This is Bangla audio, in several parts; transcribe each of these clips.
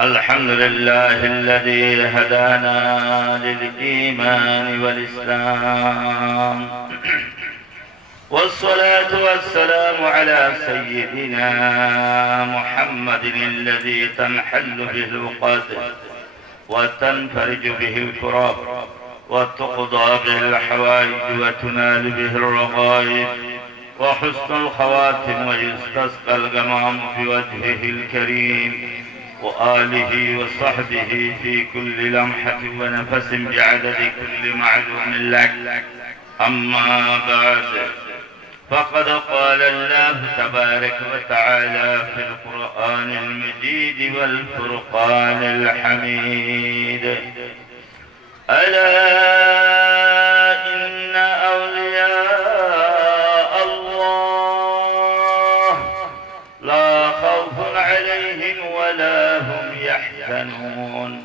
الحمد لله الذي هدانا للإيمان والإسلام، والصلاة والسلام على سيدنا محمد الذي تنحل به العقد وتنفرج به الكرب وتقضى به الحوائج وتنال به الرغائب وحسن الخواتم ويستسقى الغمام بوجهه الكريم وآله وصحبه في كل لمحة ونفس بعدد كل معلوم لك. أما بعد، فقد قال الله تبارك وتعالى في القرآن المجيد والفرقان الحميد: ألا إن أولياء الله لا خوف عليهم ولا هم يحزنون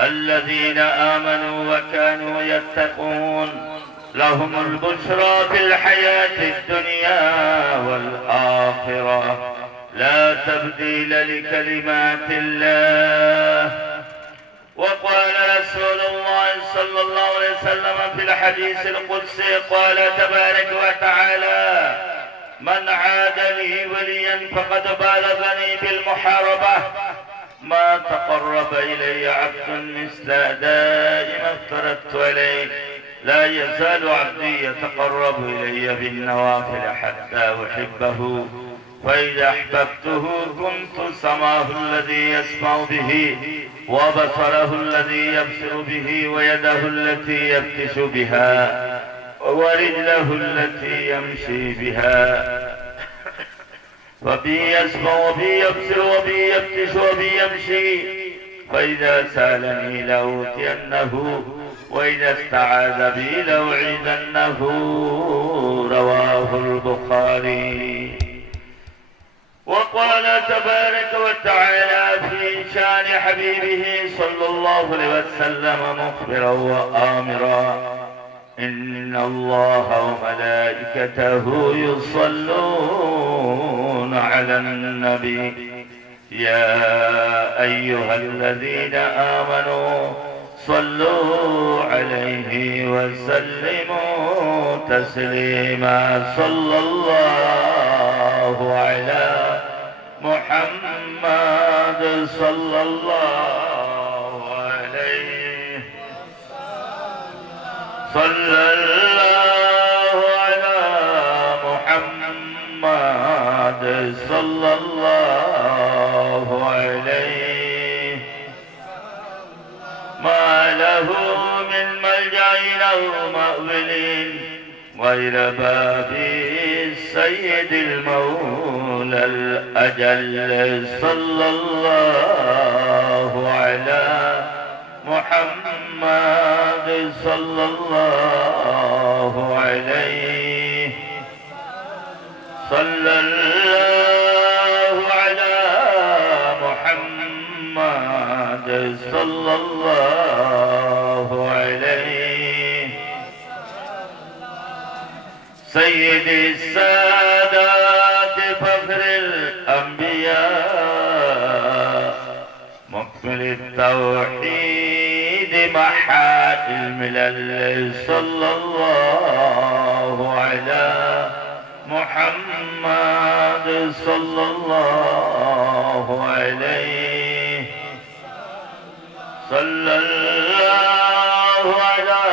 الذين آمنوا وكانوا يتقون لهم البشرى في الحياة الدنيا والآخرة لا تبديل لكلمات الله. وقال رسول الله صلى الله عليه وسلم في الحديث القدسي قال تبارك وتعالى: من عاد لي وليا فقد بالغني بالمحاربة، ما تقرب إلي عبد مثل أداء ما افترضت عليه، لا يزال عبدي يتقرب إلي بالنوافل حتى أحبه، فإذا أحببته كنت سمعه الذي يسمع به وبصره الذي يبصر به ويده التي يبطش بها ورجله التي يمشي بها، فبي يسمع وبي يبصر وبي يبطش وبي يمشي، فإذا سألني لأوتينه وإذا استعاذ بي لأعيذنه. رواه البخاري. وقال تبارك وتعالى في شان حبيبه صلى الله عليه وسلم مخبرا وآمرا: إن الله وملائكته يصلون على النبي يا أيها الذين آمنوا صلوا عليه وسلموا تسليما. صلى الله على محمد صلى الله عليه، صلى الله على محمد صلى الله عليه، ما له من ملجأ أو مأوٍ غير باب السيد المولى الأجل. صلى الله على محمد صلى الله عليه، صلى الله على محمد صلى الله عليه، سيد السادات فخر الأنبياء مكمل التوحيد محات الملل. صلى الله على محمد صلى الله عليه، صلى الله على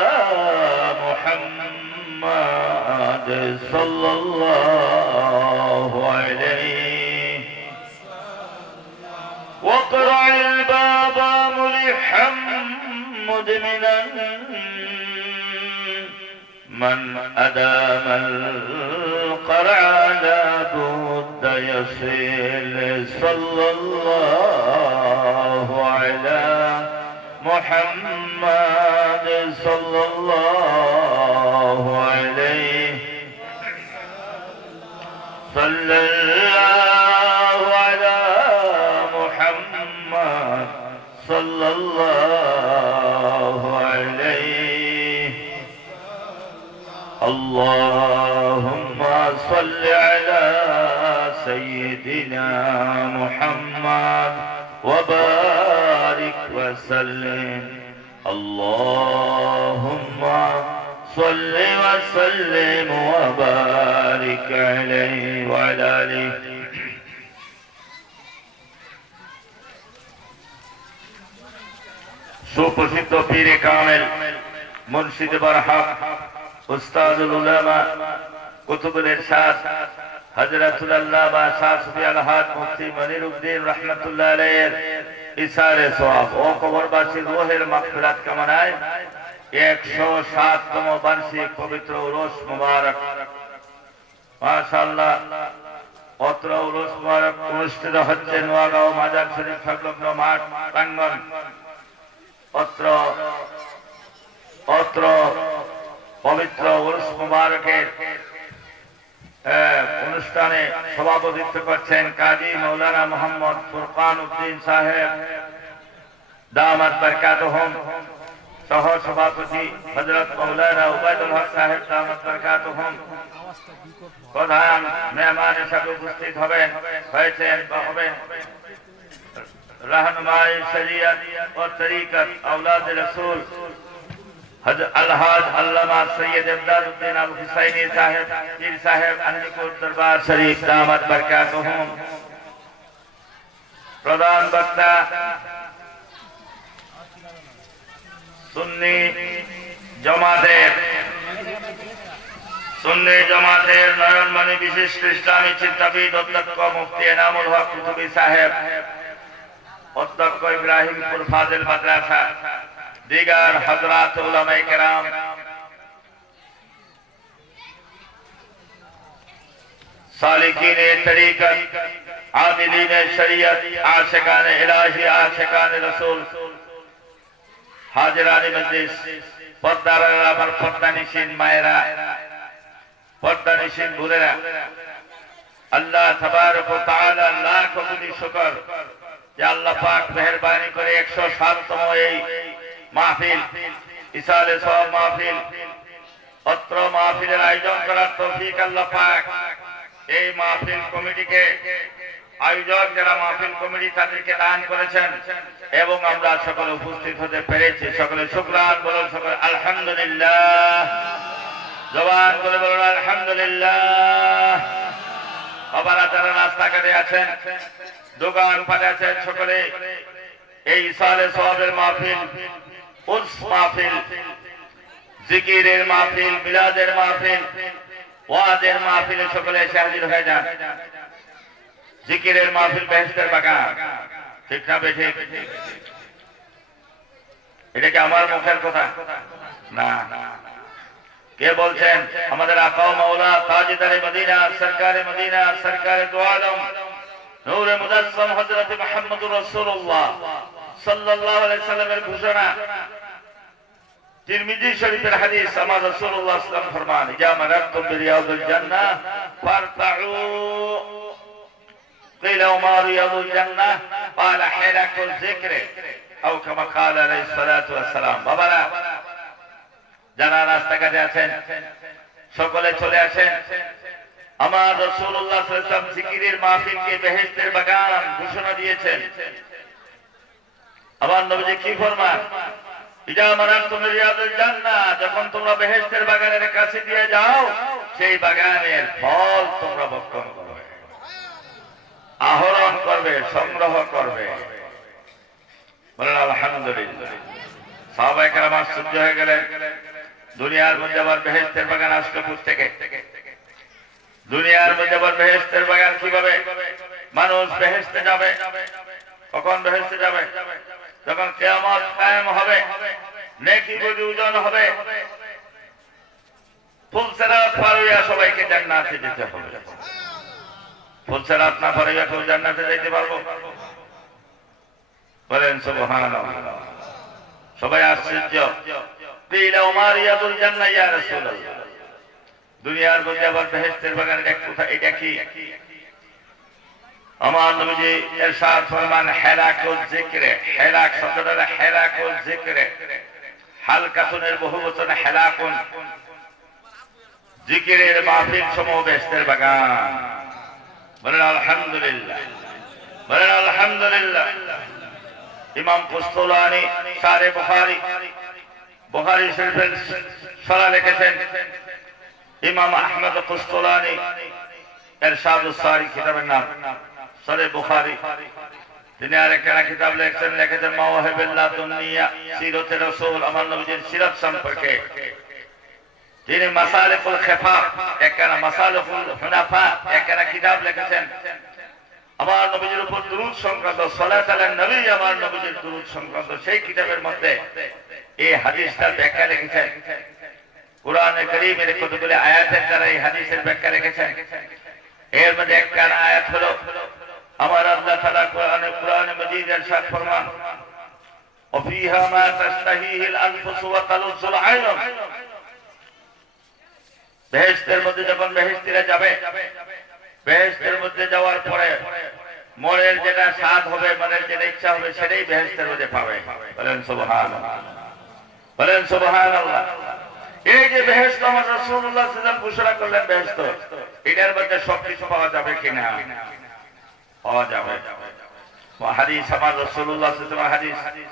محمد صلى الله عليه. واقرع الباب ملحا مدمنا من أدام القرع لا بد يصل. صلى الله على محمد صلى الله عليه، صلى الله على محمد صلى الله عليه. اللهم صل على سيدنا محمد وبارك وسلم اللهم صل وسلم وبارك عليه وعلى آله সুপ্রসিদ্ধ পীরে কামেল মুর্শিদ বরহক উস্তাদুল উলামা কুতুবুল ইরশাদ হযরতুল আল্লামা শাহ সুফি আল হাদ মুফতি মনিরউদ্দিন রাহমাতুল্লাহ আলাইহির ইসারে সওয়াব ও কবরবাসীর রূহের মাগফিরাত কামনায় 107তম বার্ষিক পবিত্র উরুস মুবারক মাশাআল্লাহ অত্র উরুস মুবারক অনুষ্ঠিত হচ্ছে নোয়াগাঁও মাজার শরীফ সংলগ্ন মাঠ প্রাঙ্গণ। অত্র পবিত্র উরুস মুবারকের অনুষ্ঠানে সভাপতিত্ব করছেন কাজী মৌলানা মোহাম্মদ ফুরকান উদ্দিন সাহেব দামাত বরকাতুহুম, সহ সভাপতি হযরত মৌলানা উবাইদুল হক সাহেব দামাত বরকাতুহুম। প্রধান মেহমান হিসেবে উপস্থিত হয়েছেন বা হবেন रहनुमाई शरीयत और तरीकत औलाद रसूल अलहाज अल्लामा सैयद इब्दादुद्दीन अल हुसैनी साहब पीर साहब अनकुर दरबार शरीफ दामत बरकातुहुम। प्रधान वक्ता सुन्नी जमातेर नयनमणि विशिष्ट इस्लामी चिंताविद अध्यक्ष मुफ्ती एनामुल हक कुतुबी साहेब, अध्यक्ष इब्राहिमपुर फाजिल मदरसा, दीगर हजरात उलमाए किराम, सालिकीन तरीकत, आदिलीन शरीयत, आशिकान इलाही, आशिकान रसूल, हाजिरान मजलिस, पर्दार पर पर्दानिशीन मायरा, पर्दानिशीन बुरेरा, अल्लाह तबारक व तआला लाख गुनी शुक्र আল্লাহ পাক মেহেরবানি করে 107তম এই মাহফিল ইসালে সওয়াব মাহফিল অত্র মাহফিলের আয়োজন করার তৌফিক আল্লাহ পাক এই মাহফিল কমিটিকে আয়োজক যারা মাহফিল কমিটি তাদেরকে দান করেছেন এবং আমরা সকলে উপস্থিত হতে পেরেছি। সকলে শুকরান বলুন, সকলে আলহামদুলিল্লাহ, জবান করে বলুন আলহামদুলিল্লাহ। বাবারা যারা রাস্তাঘাটে আছেন, দোকান পাটে আছেন, সকলে এই ইসালে সওয়াবের মাহফিল, উরস মাহফিল, জিকিরের মাহফিল, মিলাদের মাহফিল, ওয়াজের মাহফিলে সকলে এসে হাজির হয়ে যান। জিকিরের মাহফিল বেহেশতের বাগান, ঠিক না বেঠিক? এটা কি আমার মুখের কথা না? কে বলছেন? আমাদের আকা ও মাওলা তাজদারে মদিনা, সরকারে মদিনা, সরকারে দো আলম নূরে মুজাসসাম হযরত মুহাম্মদুর রাসূলুল্লাহ সাল্লাল্লাহু আলাইহি সাল্লামের ঘোষণা, তিরমিজি শরীফের হাদিস। আমার রাসূলুল্লাহ সাল্লাল্লাহু আলাইহি ওয়াসাল্লাম ফরমান, ইজা মারাতুম বিরিয়াদিল জান্নাহ ফারতাউ, قيل وما رياض الجنة قال حلق الذكر أو كما قال عليه الصلاة والسلام। বাবারা যারা রাস্তাঘাটে আছেন সকলে চলে আসেন। আমার রাসূলুল্লাহ সাল্লাল্লাহু আলাইহি ওয়াসাল্লাম জিকিরের মাহফিলকে বেহেশতের বাগান ঘোষণা দিয়েছেন। আমার নবীজি কি ফরমান? ইজা মারাতুম রিয়াদুল জান্নাহ, যখন তোমরা বেহেশতের বাগানের কাছে দিয়ে যাও, সেই বাগানের ফল তোমরা ভক্ষণ করবে, আহরণ করবে, সংগ্রহ করবে। বলেন আলহামদুলিল্লাহ। সাহাবায়ে কেরাম আশ্চর্য হয়ে গেলেন, দুনিয়ার মধ্যে আবার বেহেশতের বাগান আসলো কোথা থেকে? দুনিয়ার মধ্যে আবার বেহেশতের বাগান কিভাবে? মানুষ বেহেশতে যাবে। কখন বেহেশতে যাবে? যখন কিয়ামত কায়েম হবে, নেকি বুঝি ওজন হবে, ফুলসিরাত পার হইয়া সবাইকে জান্নাতে যেতে হবে। ফুলসিরাত না পার হইয়া কেউ জান্নাতে যেতে পারবো? বলেন সুবহানাল্লাহ। সবাই আশ্চর্য। কিলা ওমা রিয়াদুল জান্নাহ ইয়া রাসূলুল্লাহ, দুনিয়ার মধ্যে আবার বেহেশতের বাগান এটা কি? আমার নবীজি ইরশাদ ফরমান, হেলাকুল যিকরে, হেলাক শব্দটা হেলাকুল যিকরে, হালকাতুনের বহুবচন হেলাকুন, জিকিরের মাহফিল সমূহ বেহেশতের বাগান। বলেন আলহামদুলিল্লাহ, বলেন আলহামদুলিল্লাহ। ইমাম কুস্তুলানি শারে বুখারী, বুখারী শরীফের শরহ লিখেছেন ইমাম আহমদ কুস্তুলানি, ইরশাদুস সারি কিতাবের নাম শরহ বুখারী। তিনি আরেকটা কিতাব লিখেছেন মাওয়াহিবুল্লাহ দুনিয়া, সিরাতে রাসূল, আমার নবীর সিরাত সম্পর্কে। তিনি মাসালিকুল খিফাফ, একটা মাসালিকুল হুনাফা, একটা কিতাব লিখেছেন আমার নবীর উপর দুরূদ সংক্রান্ত, সালাত আলান নবী, আমার নবীর দুরূদ সংক্রান্ত। সেই কিতাবের মধ্যে এই হাদিসটার ব্যাখ্যা লিখেছেন, কুরআনে কারীমের কতগুলো আয়াতের দ্বারা এই হাদিসের ব্যাখ্যা লিখেছেন। এর মধ্যে একটা আয়াত হলো আমার আল্লাহ তাআলা কুরআনে মাজিদ ইরশাদ ফরমান ওয়াফিহা মা তাশতাহিহিল আনফুস ওয়া তালুজ্জুল আয়ুন। বেহেশতের মধ্যে যখন বেহেশতীরা যাবে, বেহেশতের মধ্যে যাওয়ার পরে মনের যেটা স্বাদ হবে, মনের যেটা ইচ্ছা হবে, সেটাই বেহেশতের মধ্যে পাবে। বলেন সুবহানাল্লাহ, বলেন সুবহানাল্লাহ। এই যে বেহেশত আমার রাসূলুল্লাহ সাল্লাল্লাহু আলাইহি ওয়াসাল্লাম ঘোষণা করলেন বেহেশত, এটার মধ্যে সবকিছু পাওয়া যাবে কিনা? পাওয়া যাবে। হাদিস আমার রাসূলুল্লাহ সাল্লাল্লাহু আলাইহি ওয়াসাল্লাম হাদিস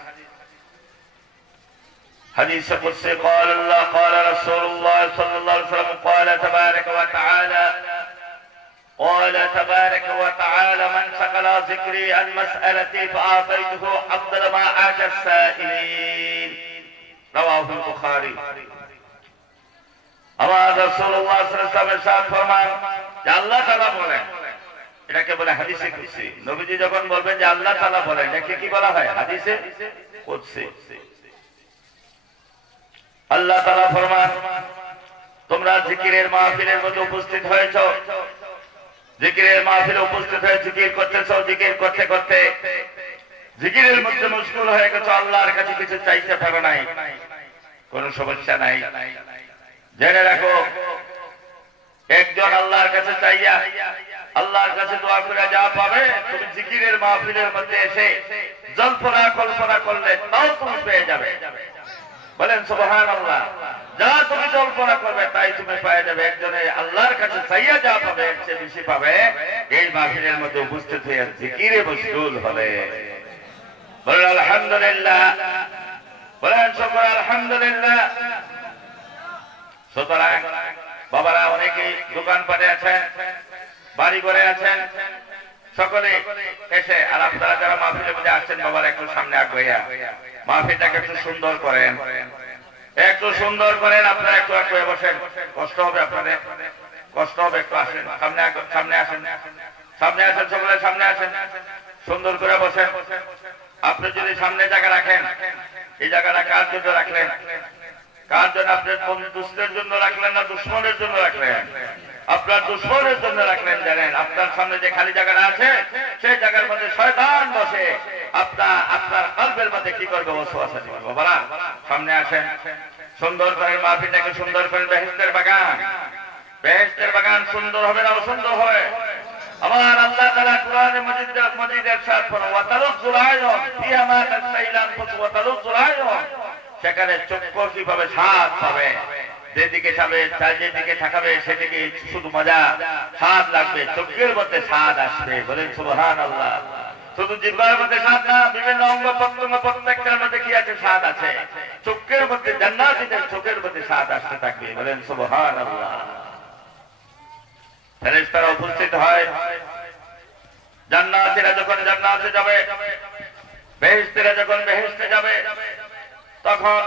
حديث قدسي قال الله قال رسول الله صلى الله عليه وسلم قال تبارك وتعالى من شغل ذكري عن مسألتي فأعطيته أفضل ما أعطى السائلين رواه البخاري। আমার রাসূলুল্লাহ সাল্লাল্লাহু আলাইহি ওয়াসাল্লাম ارشاد ফরমান যে আল্লাহ তাআলা বলেন, এটাকে বলে হাদিসে কুদসি। নবীজি যখন বলবেন যে আল্লাহ তাআলা বলেন, এটাকে কি বলা হয়? হাদিসে কুদসি। আল্লাহ তাআলা ফরমান তোমরা জিকিরের মাহফিলের মধ্যে উপস্থিত হয়েছো, জিকিরের মাহফিলে উপস্থিত হয়ে জিকির করতেছো, জিকির করতে করতে জিকিরের মধ্যে মশগুল হয়ে গেছো, আল্লাহর কাছে কিছু চাইতে পারো নাই, কোনো সমস্যা নাই। জেনে রাখো একজন আল্লাহর কাছে চাইয়া আল্লাহর কাছে দোয়া করে যা পাবে, তুমি জিকিরের মাহফিলের মধ্যে এসে জল্পনা কল্পনা করলে তাও তুমি পেয়ে যাবে। বলেন সুবহানাল্লাহ। যা তুমি জল্পনা করবে তাই তুমি পেয়ে যাবে। একজনে আল্লাহর কাছে চাইয়া যা পাবে এর চেয়ে বেশি পাবে এই মাহফিলের মধ্যে উপস্থিত হয়ে জিকিরে মশগুল হবে। বলেন আলহামদুলিল্লাহ, বলেন শুকর আলহামদুলিল্লাহ। সুতরাং বাবারা অনেকেই দোকানপাটে আছেন, বাড়ি ঘরে আছেন, সকলে এসে আর আপনারা যারা মাহফিলের মধ্যে আসছেন বাবারা একটু সামনে আগাইয়া মাহফিলটাকে একটু সুন্দর করেন, একটু সুন্দর করেন। আপনারা একটু আগে বসেন, কষ্ট হবে আপনাদের, কষ্ট হবে, একটু আসেন সামনে, সামনে আসেন, সামনে আসেন, সকলে সামনে আসেন, সুন্দর করে বসেন। আপনি যদি সামনে জায়গা রাখেন, এই জায়গাটা কার জন্য রাখলেন? কার জন্য? আপনার দুষ্টের জন্য রাখলেন না দুশ্মনের জন্য রাখলেন? আপনার দুশ্মনের জন্য রাখলেন। জানেন আপনার সামনে যে খালি জায়গাটা আছে সেই জায়গার মধ্যে শয়তান বসে আপনার কলবের মধ্যে কি করবে? ওয়াসওয়াসা দিবে। বাবারা সামনে আসেন, সুন্দর করে মাহফিলটাকে সুন্দর করে। বেহেশতের বাগান, বেহেশতের বাগান সুন্দর হবে না অসুন্দর হবে? আমার আল্লাহ তাআলা কুরআনে মাজিদে ইরশাদ করেন ওয়া তালুজ্জুল আয়ুন ফিহা মা তাশতাইলান ওয়া তালুজ্জুল আয়ুন। সেখানে চক্ষু কিভাবে স্বাদ পাবে, যেদিকে যাবে যেদিকে তাকাবে সেদিকে শুধু মজা স্বাদ লাগবে, চোখের মধ্যে স্বাদ আসবে। বলেন সুবহানাল্লাহ। শুধু জিহ্বার মধ্যে স্বাদ না, বিভিন্ন অঙ্গ প্রত্যঙ্গ প্রত্যেকটার মধ্যে কি আছে? স্বাদ আছে। চোখের মধ্যে জান্নাতীদের চোখের মধ্যে স্বাদ আসতে থাকবে। বলেন সুবহানাল্লাহ। ফেরেশতারা উপস্থিত হয়, জান্নাতীরা যখন জান্নাতে যাবে, বেহেশতীরা যখন বেহেশতে যাবে, তখন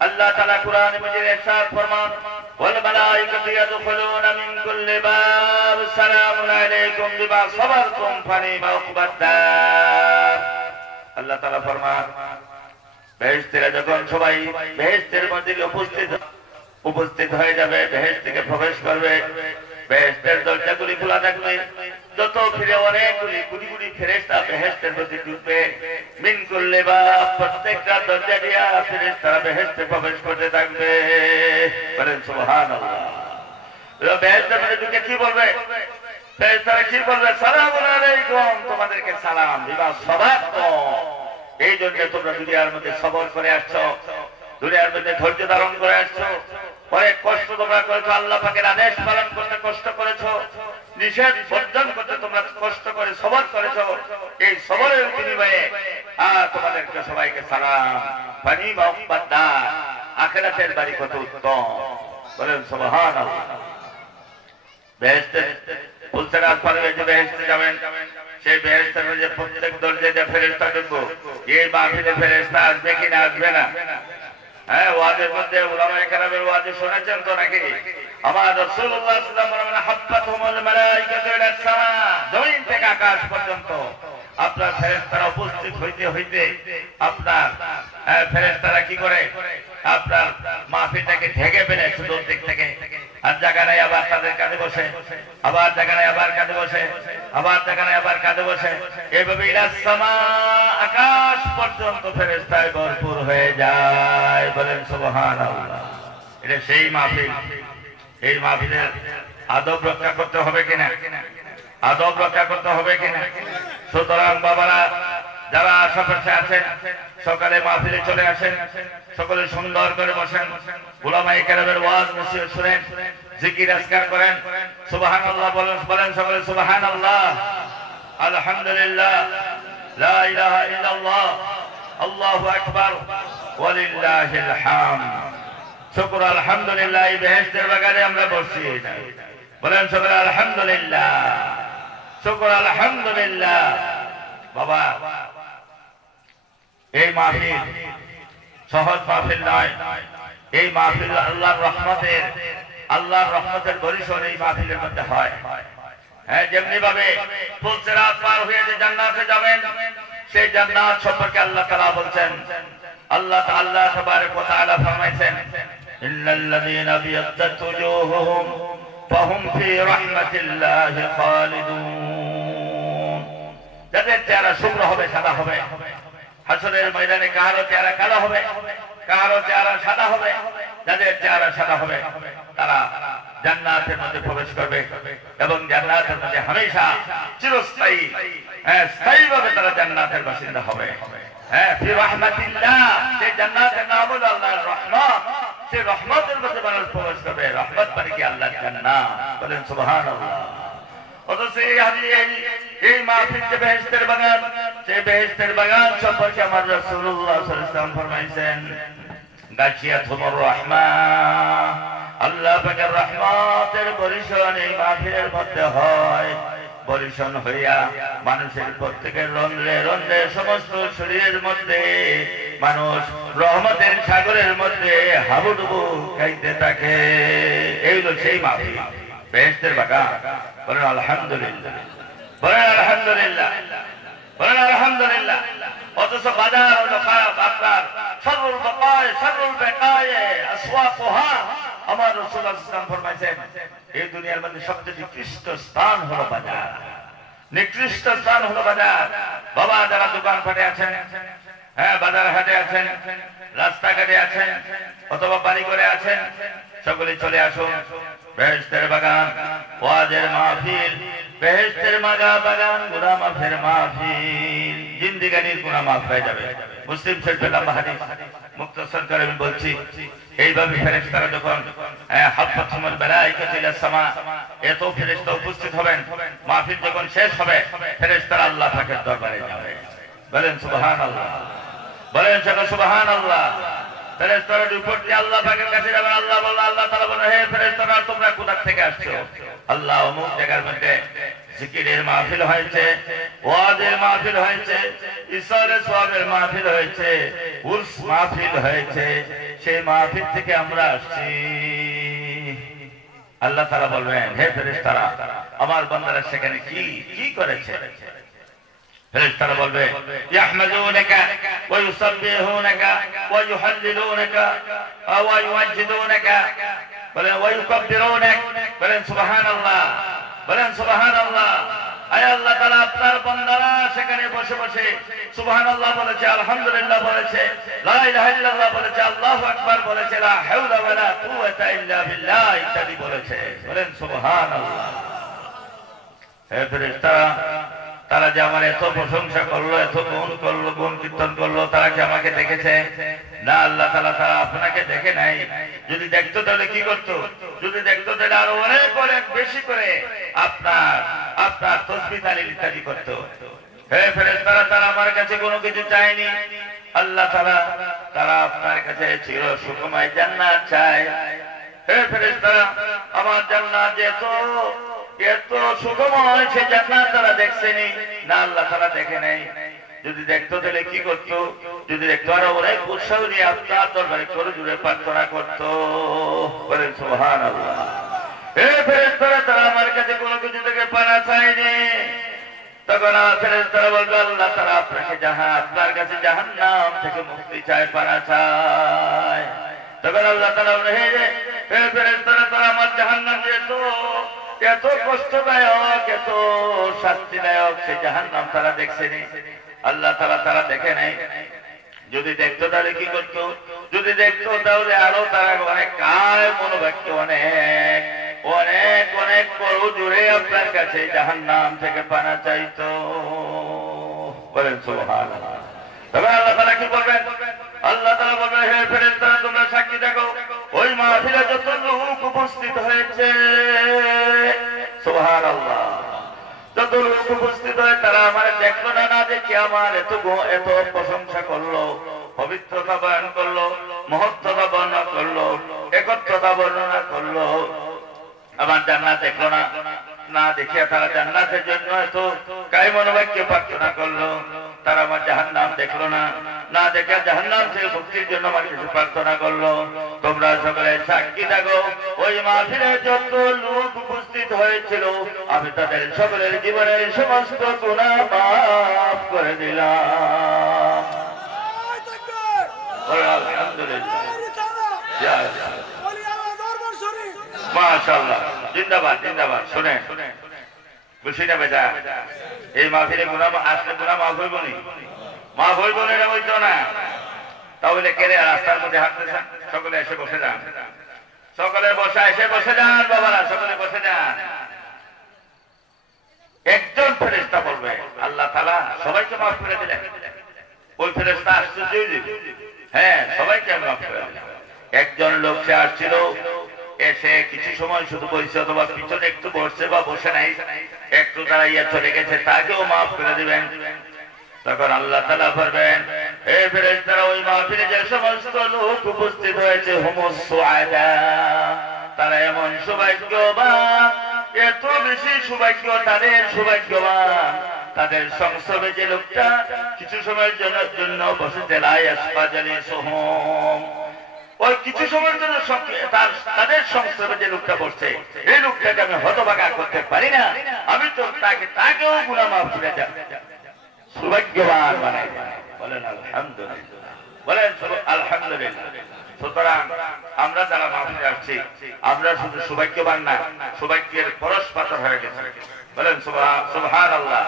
আল্লাহ তাআলা কুরআনে মাজিদে ইরশাদ ফরমান ওয়াল মালাইকাতু ইয়াদখুলুনা মিন কুল্লি বাব সালামুন আলাইকুম বিমা সাবারতুম ফানিমা উকবাদ দার। আল্লাহ তাআলা ফরমান বেহেশতীরা যখন সবাই বেহেশতের মধ্যে উপস্থিত হয়ে যাবে, বেহেশত থেকে প্রবেশ করবে, বেহেশতের দরজাগুলি খোলা থাকবে, যত ফিরে অনেকগুলি গুলি গুলি ফেরেশতা বেহেশতের মধ্যে ঢুকবে। মিন কুল্লি বাব, প্রত্যেকটা দরজা দিয়ে ফেরেশতারা বেহেশতে প্রবেশ করতে থাকবে। বলেন সুবহানাল্লাহ। বেহেশতের মধ্যে ঢুকে কি বলবে? ফেরেশতারা কি বলবে? সালামুন আলাইকুম, তোমাদেরকে সালাম, বিমা সাবারতুম, এই জন্য তোমরা দুনিয়ার মধ্যে সবর করে আসছো, দুনিয়ার মধ্যে ধৈর্য ধারণ করে আসছো, অনেক কষ্ট তোমরা করেছো, আল্লাহ পাকের আদেশ পালন করতে কষ্ট করেছো, নিষেধ বর্জন করতে তোমরা কষ্ট করে সবর করেছো। এই সবরের বিনিময়ে তোমাদেরকে সবাইকে সালাম। ফানি মুবাদ্দা, আখিরাতের বাড়ি কত উত্তম, বলেন সুবহানাল্লাহ। বেহেশতে ফুলসেরাত পার হয়ে যে বেহেশতে যাবেন, সেই বেহেশতের মধ্যে প্রত্যেক দরজায় যে ফেরেশতা ঢুকবো, এই মাহফিলে ফেরেশতা আসবে কি না আসবে না? হ্যাঁ, ওয়াজের মধ্যে উলামায়ে কেরামের ওয়াজ শুনেছেন তো নাকি? আমার রাসূলুল্লাহ সাল্লাল্লাহু আলাইহি ওয়াসাল্লাম বলেন হাফফাতুহুমুল মালায়েকাতু ইলা সামা, জমিন থেকে আকাশ পর্যন্ত আপনার ফেরেশতারা উপস্থিত হইতে হইতে আপনার ফেরেশতারা কি করে আপনার মাহফিলটাকে ঢেকে ফেলে চতুর্দিক থেকে। আর জায়গা নাই আবার তাদের কাঁধে বসে, আবার জায়গা নাই আবার কাঁধে বসে, আবার জায়গা নাই আবার কাঁধে বসে, এইভাবে ইলা সামা, আকাশ পর্যন্ত ফেরেশতায় ভরপুর হয়ে যায়, বলেন সুবহানাল্লাহ। এটা সেই মাহফিল। এই মাহফিলের আদব রক্ষা করতে হবে কিনা? আদব রক্ষা করতে হবে কিনা? সুতরাং বাবারা যারা আশেপাশে আছেন সকালে মাহফিলে চলে আসেন, সকলে সুন্দর করে বসেন, উলামায়ে কেরামের ওয়াজ নসিহত শুনেন, জিকির আজকার করেন, সুবহানাল্লাহ বলেন সকলে সুবহানাল্লাহ, আলহামদুলিল্লাহ, লা ইলাহা ইল্লাল্লাহ, আল্লাহু আকবার, ওয়ালিল্লাহিল হামদ। শুকর আলহামদুলিল্লাহ, এই বেহেশতের বাগানে আমরা বসছি, বলেন সকলে আলহামদুলিল্লাহ, শুকর আলহামদুলিল্লাহ। বাবা, এই মাহফিল সহজ মাহফিল নয়। এই মাহফিল আল্লাহর রহমতের বরিশন এই মাহফিলের মধ্যে হয়। হ্যাঁ, যেমনি ভাবে ফুলসিরাত পার হয়ে যে জান্নাতে যাবেন, সেই জান্নাত সম্পর্কে আল্লাহ তাআলা বলছেন, আল্লাহ তাবারক ওয়া তাআলা ফরমাইছেন, ইন্নাল্লাযীনা বিয়াদ্দাত ওজুহুহুম ফাহুম ফি রাহমাতিল্লাহি খালিদুন। যাদের চেহারা শুভ্র হবে, সাদা হবে, হাসরের ময়দানে কারো চেহারা কালো হবে, কারো চেহারা সাদা হবে। যাদের চেহারা সাদা হবে তারা জান্নাতের মধ্যে প্রবেশ করবে এবং জান্নাতের মধ্যে হামেশা চিরস্থায়ী, স্থায়ীভাবে তারা জান্নাতের বাসিন্দা হবে। হ্যাঁ, ফি রাহমাতিল্লাহ, সেই জান্নাতের নাম হলো আল্লাহর রহমত। সেই রহমতের মধ্যে মানুষ প্রবেশ করবে। রহমত মানে কি? আল্লাহর জান্নাত, বলেন সুবহানাল্লাহ। অথচ এই মাহফিল যে বেহেশতের বাগান, সেই বেহেশতের বাগান সম্পর্কে আমার রাসূলুল্লাহ সাল্লাল্লাহু আলাইহি ওয়াসাল্লাম ফরমাইছেন, গাশিয়াতুমুর রাহমা, আল্লাহ পাকের রহমতের বরিশন এই মাহফিলের মধ্যে হয়। বরিশন হইয়া মানুষের প্রত্যেকের রন্ধ্রে রন্ধ্রে সমস্ত শরীরের মধ্যে মানুষ রহমতের সাগরের মধ্যে হাবুডুবু খাইতে থাকে। এই হলো সেই মাহফিল, বেহেশতের বাগান। বলেন আলহামদুলিল্লাহ, বলেন আলহামদুলিল্লাহ, বলেন আলহামদুলিল্লাহ। অথচ বাজার হলো খারাপ। আপনার শাররুল বাকায়ে শাররুল বাকায়ে আসওয়াকুহা, আমার রাসূলুল্লাহ সাল্লাল্লাহু আলাইহি ওয়াসাল্লাম ফরমাইছেন, এই দুনিয়ার মধ্যে সবচেয়ে নিকৃষ্ট স্থান হলো বাজার। নিকৃষ্ট স্থান হলো বাজার। বাবা, যারা দোকান পাটে আছেন, হ্যাঁ, বাজার হাটে আছেন, রাস্তাঘাটে আছেন, অথবা বাড়ি করে আছেন, সকলে চলে আসুন বেহেশতের বাগান, ওয়াজের মাহফিল, বেহেশতের বাগান, গুনাহ মাফের মাহফিল। জিন্দেগানির গুনাহ মাফ হয়ে যাবে। মুসলিম শরীফের লম্বা হাদিস, মুক্তাসার করে আমি বলছি, এইভাবে ফেরেশতারা যখন হাফফাতুহুমুল মালায়েকাতু ইলা সামা, এত ফেরেশতা উপস্থিত হবেন, মাহফিল যখন শেষ হবে, ফেরেশতারা আল্লাহ পাকের দরবারে যাবে। বলেন সুবহানাল্লাহ, বলেন সকলে সুবহানাল্লাহ। ফেরেশতারা রিপোর্ট নিয়ে আল্লাহ পাকের কাছে যাবেন। আল্লাহ তাআলা বলেন, হে ফেরেশতারা, তোমরা কোথা থেকে আসছো? আল্লাহ, অমুক জায়গার মধ্যে জিকিরের মাহফিল হয়েছে, ওয়াজের মাহফিল হয়েছে, ইসরার সওয়াবের মাহফিল হয়েছে, উরস মাহফিল হয়েছে, সেই মাহফিল থেকে আমরা আসছি। আল্লাহ তাআলা বলবেন, হে ফেরেশতারা, আমার বান্দারা সেখানে কি কি করেছে? ফেরেশতারা বলবে, ইয়াহমাদুনাকা ওয়া ইউসাব্বিহুনাকা ওয়া ইউহাল্লিলুনাকা ওয়া ইউওয়াজ্জিদুনাকা, বলেন ওয়া ইউকাব্বিরুনাক, বলেন সুবহানাল্লাহ, বলেন সুবহানাল্লাহ। আয় আল্লাহ তাআলা, আপনার বান্দারা সেখানে বসে বসে সুবহানাল্লাহ বলেছে, আলহামদুলিল্লাহ বলেছে, লা ইলাহা ইল্লাল্লাহ বলেছে, আল্লাহু আকবার বলেছে, লা হাওলা ওয়ালা কুওয়াতা ইল্লা বিল্লাহ ইত্যাদি বলেছে। বলেন সুবহানাল্লাহ। হে ফেরেশতারা, তারা যে আমার এত প্রশংসা করলো, এত গুণ করলো, গুণ কীর্তন করলো, তারা কি আমাকে দেখেছে? না, আল্লাহ তাআলা তারা আপনাকে দেখে নাই। যদি দেখতো তাহলে কি করতো? যদি দেখতো তাহলে আরো অনেক অনেক বেশি করে আপনার তাসবিহ তাহলিল ইত্যাদি করতো। হে ফেরেশতারা, তারা আমার কাছে কোনো কিছু চায়নি। আল্লাহ তাআলা তারা আপনার কাছে চির সুখময় জান্নাত চায়। হে ফেরেশতারা, আমার জান্নাত এত সুখময়, সে জান্নাত তারা দেখছেনি না, আল্লাহ তাআলা দেখে নাই। যদি দেখতো তাহলে কি করতো? যদি দেখতো আরো অনেক উৎসাহ নিয়ে আপনার দরবারে করে জুড়ে প্রার্থনা করতো। বলেন সুবহানাল্লাহ। হে ফেরেশতারা, তারা আমার কাছে কোনো কিছু থেকে পানা চায়নি। তখন ফেরেশতারা বলবে, আল্লাহ তাআলা আপনার কাছে জাহান্নাম থেকে মুক্তি চায়, পানা চায়। তখন আল্লাহ তাআলা বলে, হে ফেরেশতারা, তারা আমার জাহান্নাম এত কষ্টদায়ক, এত শাস্তিদায়ক, সে জাহান্নাম তারা দেখছেনি। আল্লাহ তাআলা তারা দেখে নাই। যদি দেখতো তাহলে কি করতো? যদি দেখতো তাহলে আরো তারা অনেক কায় মনোবাক্য অনেক অনেক অনেক বড় জোরে আপনার কাছে জাহান্নাম থেকে পানা চাইতো। বলেন সুবহানাল্লাহ। তবে আল্লাহ তাআলা কি বলবেন? আল্লাহ তাআলা বলবেন, হে ফেরেশতারা, তোমরা সাক্ষী থাকো, ওই মাহফিলে যত লোক উপস্থিত হয়েছে, সুবহানাল্লাহ, যত লোক উপস্থিত হয় তারা আমার দেখলো না, না দেখে আমার এত প্রশংসা করলো, পবিত্রতা বর্ণনা করলো, মহত্বতা বর্ণনা করলো, একত্রতা বর্ণনা করলো। আমার জান্নাত দেখলো না, না দেখে তারা জান্নাতের জন্য এত কায় মনোবাক্য প্রার্থনা করলো। তারা আমার জাহান্নাম দেখলো না, না দেখে জাহান্নাম থেকে মুক্তির জন্য আমার কিছু প্রার্থনা করলো। তোমরা সকলে সাক্ষী থাকো, ওই মাহফিলে যত লোক উপস্থিত হয়েছিল, আমি তাদের সকলের জীবনের সমস্ত গুনাহ মাফ করে দিলাম। আলহামদুলিল্লাহ, মাশাআল্লাহ, জিন্দাবাদ জিন্দাবাদ। শুনে বুঝি না বেটা, এই মাহফিলে গুনাহ আসলে গুনাহ মাফ হইব নি? মাফ হইব না, এটা হইতো না। তাহলে কেড়ে রাস্তার মধ্যে হাঁটতেছেন, সকলে এসে বসে যান, সকলে এসে বসে যান বাবারা, সকলে বসে যান। একজন ফেরেশতা বলবে, আল্লাহ তাআলা সবাইকে মাফ করে দিলেন। ওই ফেরেশতা আশ্চর্য হয়ে যাবে, হ্যাঁ সবাইকে মাফ করে দিলেন। একজন লোক সে আসছিল, এসে কিছু সময় শুধু বসে অথবা পিছনে একটু বসছে বা বসে নাই, একটু দাঁড়াইয়া চলে গেছে, তাকেও মাফ করে দিবেন। তখন আল্লাহ তাআলা বলবেন, হে ফেরেশতারা, ওই মাহফিলে যে সমস্ত লোক উপস্থিত হয়েছে, হুমুস সুআদা, তারা এমন সৌভাগ্যবান, এত বেশি সৌভাগ্য তাদের, সৌভাগ্যবান তাদের সংসবে যে লোকটা কিছু সময়ের জন্য বসেছে, লা ইয়াসফাজালিসুহুম, ওই কিছু সময়ের জন্য তাদের সংসবে যে লোকটা বসছে, এই লোকটাকে আমি হতভাগা করতে পারি না, আমি তো তাকেও গুনাহ মাফ করে দেব। সৌভাগ্যবান মানে, বলেন আলহামদুলিল্লাহ, বলেন আলহামদুলিল্লাহ। সুতরাং আমরা যারা মাহফিলে আসছি, আমরা শুধু সৌভাগ্যবান না, সৌভাগ্যের পরশ পাথর হয়ে গেছে। বলেন সুবহানাল্লাহ।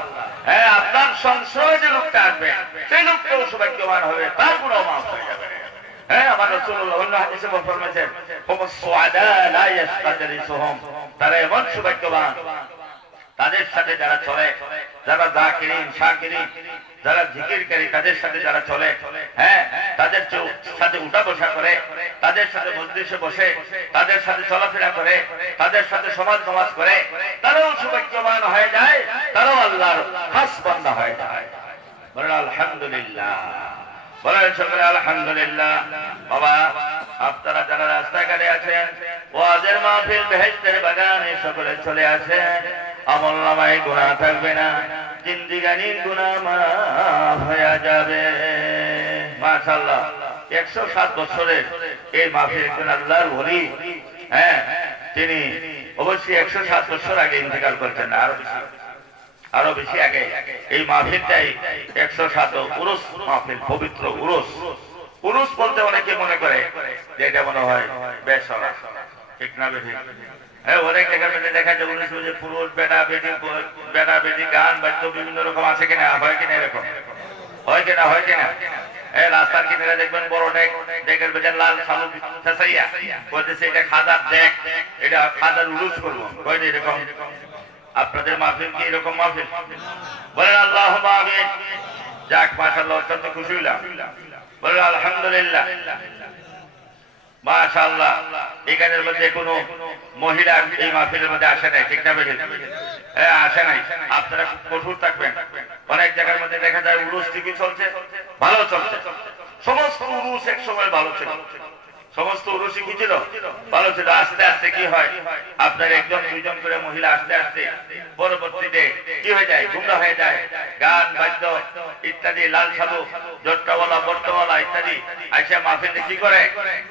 হ্যাঁ, আপনার সংসদে যে লোকটা আসবে, সেই লোকটাও সৌভাগ্যবান হবে, তার গুনাহ মাফ হয়ে যাবে। হ্যাঁ, আমার রাসূলুল্লাহ অন্য হাদিসে ফরমায়েছেন, হুমুস সুআদা লা ইয়াসফাজালিসুহুম, তারা এমন সৌভাগ্যবান, তাদের সাথে যারা চলে, যারা যাকিরিন শাকিরিন, যারা জিকিরকারী, তাদের সাথে যারা চলে, হ্যাঁ তাদের সাথে উঠা বসা করে, তাদের সাথে মজলিসে বসে, তাদের সাথে চলাফেরা করে, তাদের সাথে সমাজ করে, তারাও সৌভাগ্যবান হয়ে যায়, তারাও আল্লাহর খাস বান্দা হয়ে যায়। বলেন আলহামদুলিল্লাহ, বলেন সকলে আলহামদুলিল্লাহ। বাবা, আপনারা যারা রাস্তাঘাটে আছেন, ওয়াজের মাহফিল, বেহেশতের বাগানে সকলে চলে আসেন। আমলনামায় গুনাহ থাকবে না, জিন্দেগানির গুনাহ মাফ হয়ে যাবে। মাশাআল্লাহ, 107 বছরের এই মাহফিল একজন আল্লাহর ওলি, হ্যাঁ তিনি অবশ্যই 107 বছর আগে ইন্তেকাল করেছেন, আরো বেশি আগে। এই মাহফিলটাই 107 উরুস মাহফিল, পবিত্র উরুস। উরুস বলতে অনেকে মনে করে যে এটা মনে হয় বেসরা, ঠিক না বেশি? হ্যাঁ, অনেক জায়গার মধ্যে দেখা যায় উরুস যে পুরুষ বেটা বেটি গান বাদ্য বিভিন্ন রকম আছে কিনা, হয় কিনা, এরকম হয় কিনা, হয় কিনা? হ্যাঁ, রাস্তার কিনারে দেখবেন বড় ডেকের বেজার লাল সালু ছেঁচাইয়া বলতেছে এটা খাদার ডেক, এটা খাদার উরুস করবো, হয় না এরকম? আপনাদের মাহফিল কি এরকম মাহফিল? বলেন আল্লাহুম্মা আমিন। যাক, মাশাআল্লাহ, অত্যন্ত খুশি হইলাম। বলেন আলহামদুলিল্লাহ, মাশাআল্লাহ। এখানের মধ্যে কোনো মহিলা এই মাহফিলের মধ্যে আসে নাই, ঠিক না বেঠিক? আসে নাই, আপনারা খুব কঠোর থাকবেন। অনেক জায়গার মধ্যে দেখা যায় উরুস ঠিকই চলছে, ভালো চলছে, সমস্ত উরুস এক সময় ভালো ছিল, সমস্ত উরুসই কি ছিল, ভালো ছিল। আস্তে আস্তে কি হয়, আপনার একজন দুইজন করে মহিলা আস্তে আস্তে পরবর্তীতে কি হয়ে যায়, গুমরা হয়ে যায়। গান বাদ্য ইত্যাদি, লাল সাধু, জট্টাওয়ালা, বর্তওয়ালা ইত্যাদি আইসা মাহফিলে কি করে,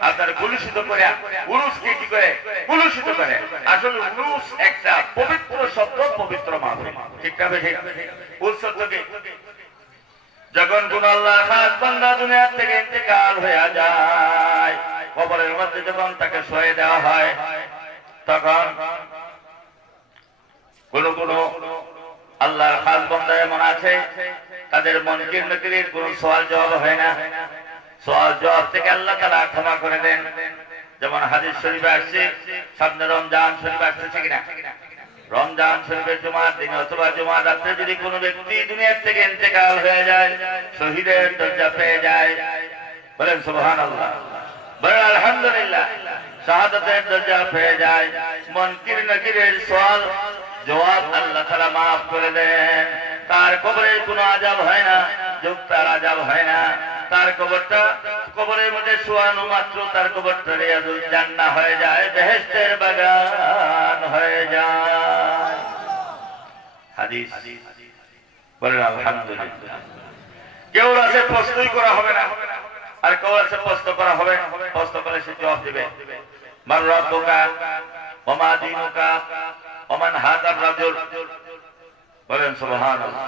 আপনার কুলুষিত করে উরুসকে কি করে, কুলুষিত করে। আসলে উরুস একটা পবিত্র শব্দ, পবিত্র মাহফিল, ঠিক না? ঠিক উৎসব কি, যখন কোন আল্লাহর খাস বান্দা দুনিয়া থেকে ইন্তেকাল হয়ে যায়, কবরের মধ্যে যখন তাকে শোয়ে দেওয়া হয়, তখন কোন কোন আল্লাহর খাস বান্দা এমন আছে তাদের মনকির নকিরের কোন সওয়াল জবাব হয় না, সওয়াল জবাব থেকে আল্লাহ তাআলা ক্ষমা করে দেন। যেমন হাদিস শরীফে আসছে, সামনে রমজান শরীফ আসছে কিনা, রমজান শরীফের জুমার দিন অথবা জুমার রাত্রে যদি কোনো ব্যক্তি দুনিয়ার থেকে ইন্তেকাল হয়ে যায়, শহীদের দরজা পেয়ে যায়, বলেন সুবহানাল্লাহ, বলেন আলহামদুলিল্লাহ, শাহাদাতের দরজা পেয়ে যায়, মুনকির নাকিরের সওয়াল জবাব আল্লাহ তাআলা maaf করে দেন। তার কবরে কোনো আযাব হয় না, যোগ তার আযাব হয় না, তার কবরটা কবরের মধ্যে শোয়ানো মাত্র তার কবরটা রিয়াজুল জান্নাহ হয়ে যায়, বেহেশতের বাগান হয়ে যায়। হাদিস, বলেন আলহামদুলিল্লাহ। কেউ আছে প্রশ্নই করা হবে না, আর কেউ আছে প্রশ্ন করা হবে, প্রশ্ন করে সে জবাব দিবে। মান রাব্বুকা ওয়া মা দীনুকা ওয়া মান হাযার রাজুল, বলেন সুবহানাল্লাহ।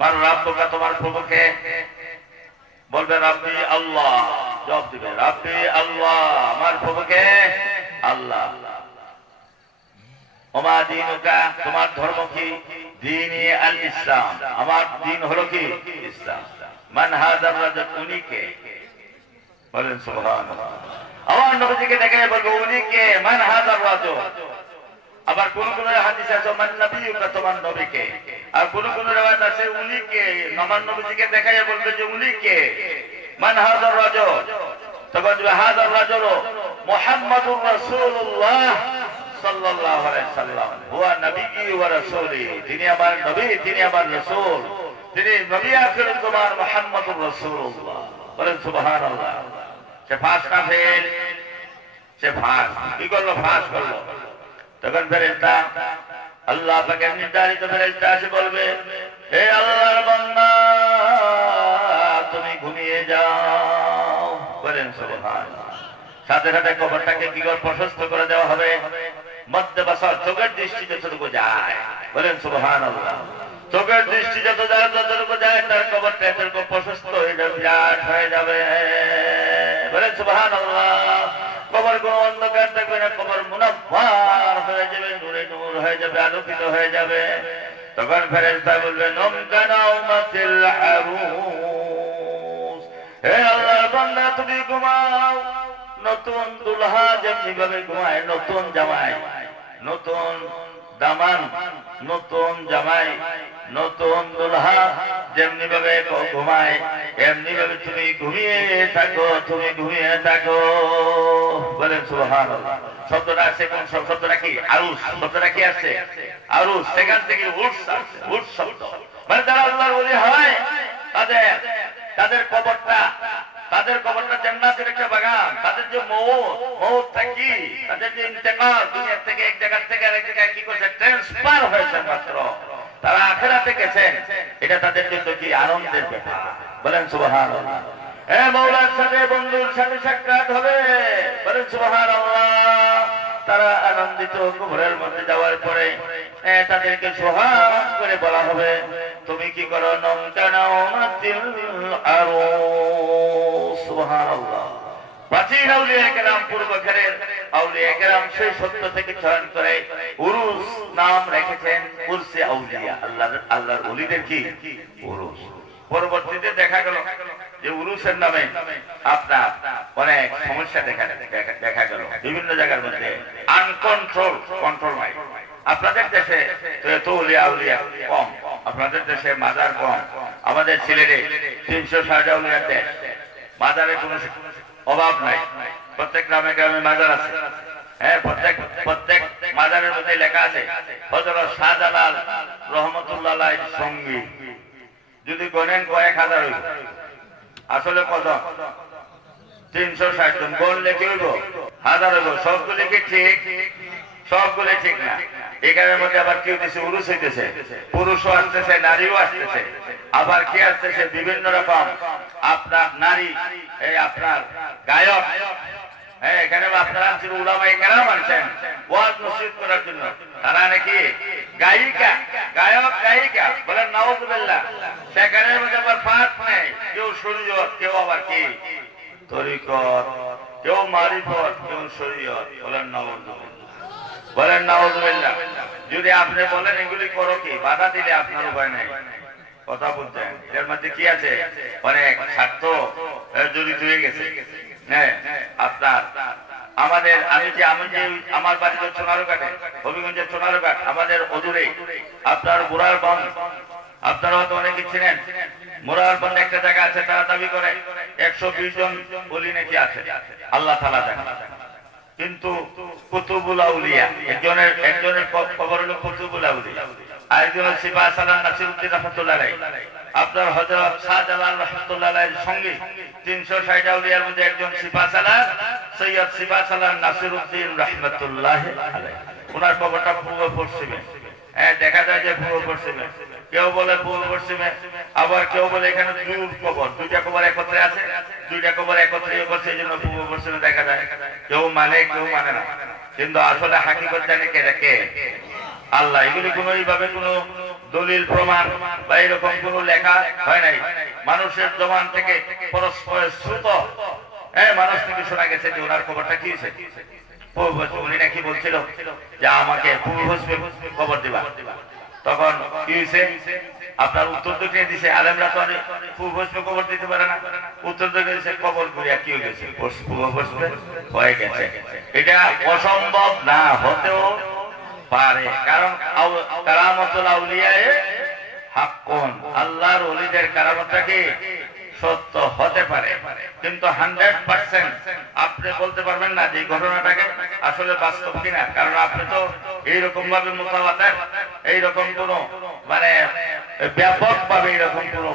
মান রাব্বুকা, তোমার প্রভু কে? বলবে রাব্বি আল্লাহ, জবাব দিবে রাব্বি আল্লাহ, আমার প্রভু কে? আল্লাহ। ওয়া মা দীনুকা, তোমার ধর্ম কি? দীনি আল ইসলাম, আমার দ্বীন হলো কি? ইসলাম। মান হাযার রাজুল, উনি কে? বলেন সুবহানাল্লাহ। আমার নবীকে দেখে বলবো উনি কে? মান হাযার রাজুল। আবার কোন কোন হাদিসে আছে মান নবিয়ুকা, তোমার নবী কে? আর কোন কোন riwayat আছে উনি কে, আমার নবীকে দেখায় বলবে যে উনি কে? মান হাযার রাজুল, তখন হাযার রাজুল মুহাম্মাদুর রাসূলুল্লাহ সাল্লাল্লাহু আলাইহি ওয়াসাল্লাম, হুয়া নবিয়্যি ওয়া রাসূলি, তিনি আমার নবী, তিনি আমার রাসূল, তিনি নবী আখিরুল জামান মুহাম্মাদুর রাসূলুল্লাহ। বলেন সুবহানাল্লাহ। সে ফাঁস না ফেল, সে ফাঁস কি করলো? ফাঁস করলো। তখন ফেরেশতা, আল্লাহ পাকের নির্ধারিত ফেরেশতা এসে বলবে, হে আল্লাহর বান্দা, তুমি ঘুমিয়ে যাও। বলেন সুবহানাল্লাহ। সাথে সাথে কবরটাকে কি করে প্রশস্ত করে দেওয়া হবে, মধ্যে বসার চোখের দৃষ্টি যতটুকু যায়, বলেন সুবহানাল্লাহ, চোখের দৃষ্টি যত যায় ততটুকু যায়, তার কবরটা এতটুকু প্রশস্ত হয়ে যাবে, বিরাট হয়ে যাবে, বলেন সুবহানাল্লাহ। কবর কোনো অন্ধকার থাকবে না, কবর মুনাফফার হয়ে যাবে, নূরে নূর হয়ে যাবে, আলোকিত হয়ে যাবে। তখন ফেরেশতা বলবে নম কানাউমাতিল আরুস, হে আল্লাহর বান্দা তুমি ঘুমাও। নতুন দুলহা যেমনি ভাবে ঘুমায়, নতুন জামাই, নতুন দামান, নতুন জামাই, নতুন দুলহা যেমনি ভাবে ঘুমায়, এমনি ভাবে তুমি ঘুমিয়ে থাকো, তুমি ঘুমিয়ে থাকো। বলেন সুবহানাল্লাহ। শব্দটা আছে কোন শব্দটা? কি? আরুস শব্দটা কি আছে? আরুস, সেখান থেকে উর্স আছে, উর্স শব্দ। মানে যারা আল্লাহর ওলি হয় তাদের কবরটা, তাদের কবরটা জান্নাতের একটা বাগান। তাদের যে মওতটা কি, তাদের যে ইন্তেকাল দুনিয়া থেকে এক জায়গা থেকে আরেক জায়গায় কি করছে, ট্রান্সফার হয়েছে মাত্র, তারা আখিরাতে গেছেন, এটা তাদের জন্য কি আনন্দের ব্যাপার। বলেন সুবহানাল্লাহ। হে মাওলার সাথে বন্ধুর সাথে সাক্ষাৎ হবে, বলেন সুবহানাল্লাহ। তারা আনন্দিত। কবরের মধ্যে যাওয়ার পরে তাদেরকে সুহাগ করে বলা হবে, তুমি কি করো? নম কানাউমাতিল আরুস। সুবহানাল্লাহ। প্রাচীন আউলিয়া কেরাম, পূর্বকালের আউলিয়া কেরাম সেই সত্য থেকে চয়ন করে উরুস নাম রেখেছেন, উরসে আউলিয়া, আল্লাহর ওলিদের কি উরুস। পরবর্তীতে দেখা গেল যে উরুসের নামে আপনার অনেক সমস্যা দেখা গেল বিভিন্ন জায়গার মধ্যে, আনকন্ট্রোল, কন্ট্রোল নাই। আপনাদের দেশে তো ওলিয়া আউলিয়া কম, আপনাদের দেশে মাজার কম। আমাদের সিলেটে 360 আউলিয়ার দেশ, মাজারের কোন অভাব নাই, প্রত্যেক গ্রামে গ্রামে মাজার আছে। হ্যাঁ, প্রত্যেক মাজারের মধ্যে লেখা আছে হযরত শাহজালাল রহমতুল্লাহ আলাইহির সঙ্গী। যদি গণেন কয়েক হাজার হইব, আসলে কত? 360 জন। গণলে কি হইব? হাজার হইব। সবগুলি কি ঠিক? সবগুলি ঠিক না। এখানের মধ্যে আবার কি হইতেছে? উরুস হইতেছে, পুরুষও আসতেছে, নারীও আসতেছে। আবার কি আসতেছে? বিভিন্ন রকম আপনার নারী, এই আপনার গায়ক। হ্যাঁ, এখানে আপনারা উলামায়ে কেরাম আনছেন ওয়াজ নসিহত করার জন্য। তারা নাকি গায়িকা, গায়ক গায়িকা, বলেন নাউযুবিল্লাহ। সেখানের মধ্যে আবার ফাঁক নেই, কেউ শরীয়ত, কেউ আবার কি তরিকত, কেউ মারিফত, কেউ শরীয়ত। বলেন নাউযুবিল্লাহ, বলেন নাউযুবিল্লাহ। যদি আপনি বলেন এগুলি করো, কি বাধা দিলে আপনার উপায় নেই। কথা বলছেন, এর মধ্যে কি আছে? অনেক স্বার্থ জড়িত হয়ে গেছে। হ্যাঁ, আপনার আমাদের আমি যে আমার বাড়ি তো সোনারঘাটে, হবিগঞ্জের সোনারঘাট, আমাদের অদূরে আপনার মুরারবন্দ, আপনারা হয়তো অনেকে ছিলেন। মুরারবন্দ একটা জায়গা আছে, তারা দাবি করে 120 জন ওলি নাকি আছে, আল্লাহ তাআলা জানেন। কিন্তু কুতুবুল আউলিয়া, একজনের খবর হলো কুতুবুল আউলিয়া, আরেকজন সিফা সালাম নাসিরউদ্দিন রাহমাতুল্লাহ আলাইহি, আপনার হযরত শাহজালাল রাহমাতুল্লাহ আলাইহির সঙ্গে 360 আউলিয়ার মধ্যে একজন সিফা সালাম, সৈয়দ সিফা সালাম নাসিরউদ্দিন রাহমাতুল্লাহ আলাইহি। ওনার খবরটা পূর্ব পশ্চিমে। হ্যাঁ, দেখা যায় যে পূর্ব পশ্চিমে, কেউ বলে পূর্ব পশ্চিমে, আবার কেউ বলে এখানে দুই কবর, দুইটা কবর একত্রে আছে, দুইটা কবর একত্রে করছে, এই জন্য পূর্ব পশ্চিমে দেখা যায়। কেউ মানে, কেউ মানে না, কিন্তু আসলে হাকিকত জানে কে? দেখে আল্লাহ। এগুলি কোন এইভাবে কোন দলিল প্রমাণ বা এরকম কোন লেখা হয় নাই, মানুষের জবান থেকে পরস্পরের শ্রুত। হ্যাঁ, মানুষ থেকে শোনা গেছে যে ওনার খবরটা কি হয়েছে। উনি নাকি বলছিল যে আমাকে পূর্ব পশ্চিমে খবর দিবা। তখন কি হয়েছে? আপনার উত্তর দক্ষিণে দিছে, আলেমরা তো পূর্ব পশ্চিমে খবর দিতে পারে না। উত্তর দক্ষিণে দিছে, খবর করিয়া কি হয়ে গেছে? পূর্ব পশ্চিমে হয়ে গেছে। এটা অসম্ভব না, হতেও পারে, কারণ কারামাতুল আউলিয়ায়ে হাক্কুন, আল্লাহর ওলিদের কারামতটা কি সত্য হতে পারে, কিন্তু 100% আপনি বলতে পারবেন না যে ঘটনাটাকে আসলে বাস্তব কিনা। কারণ আপনি তো এইরকম ভাবে মুতাওয়াতির, এইরকম কোন মানে ব্যাপক ভাবে এরকম কোন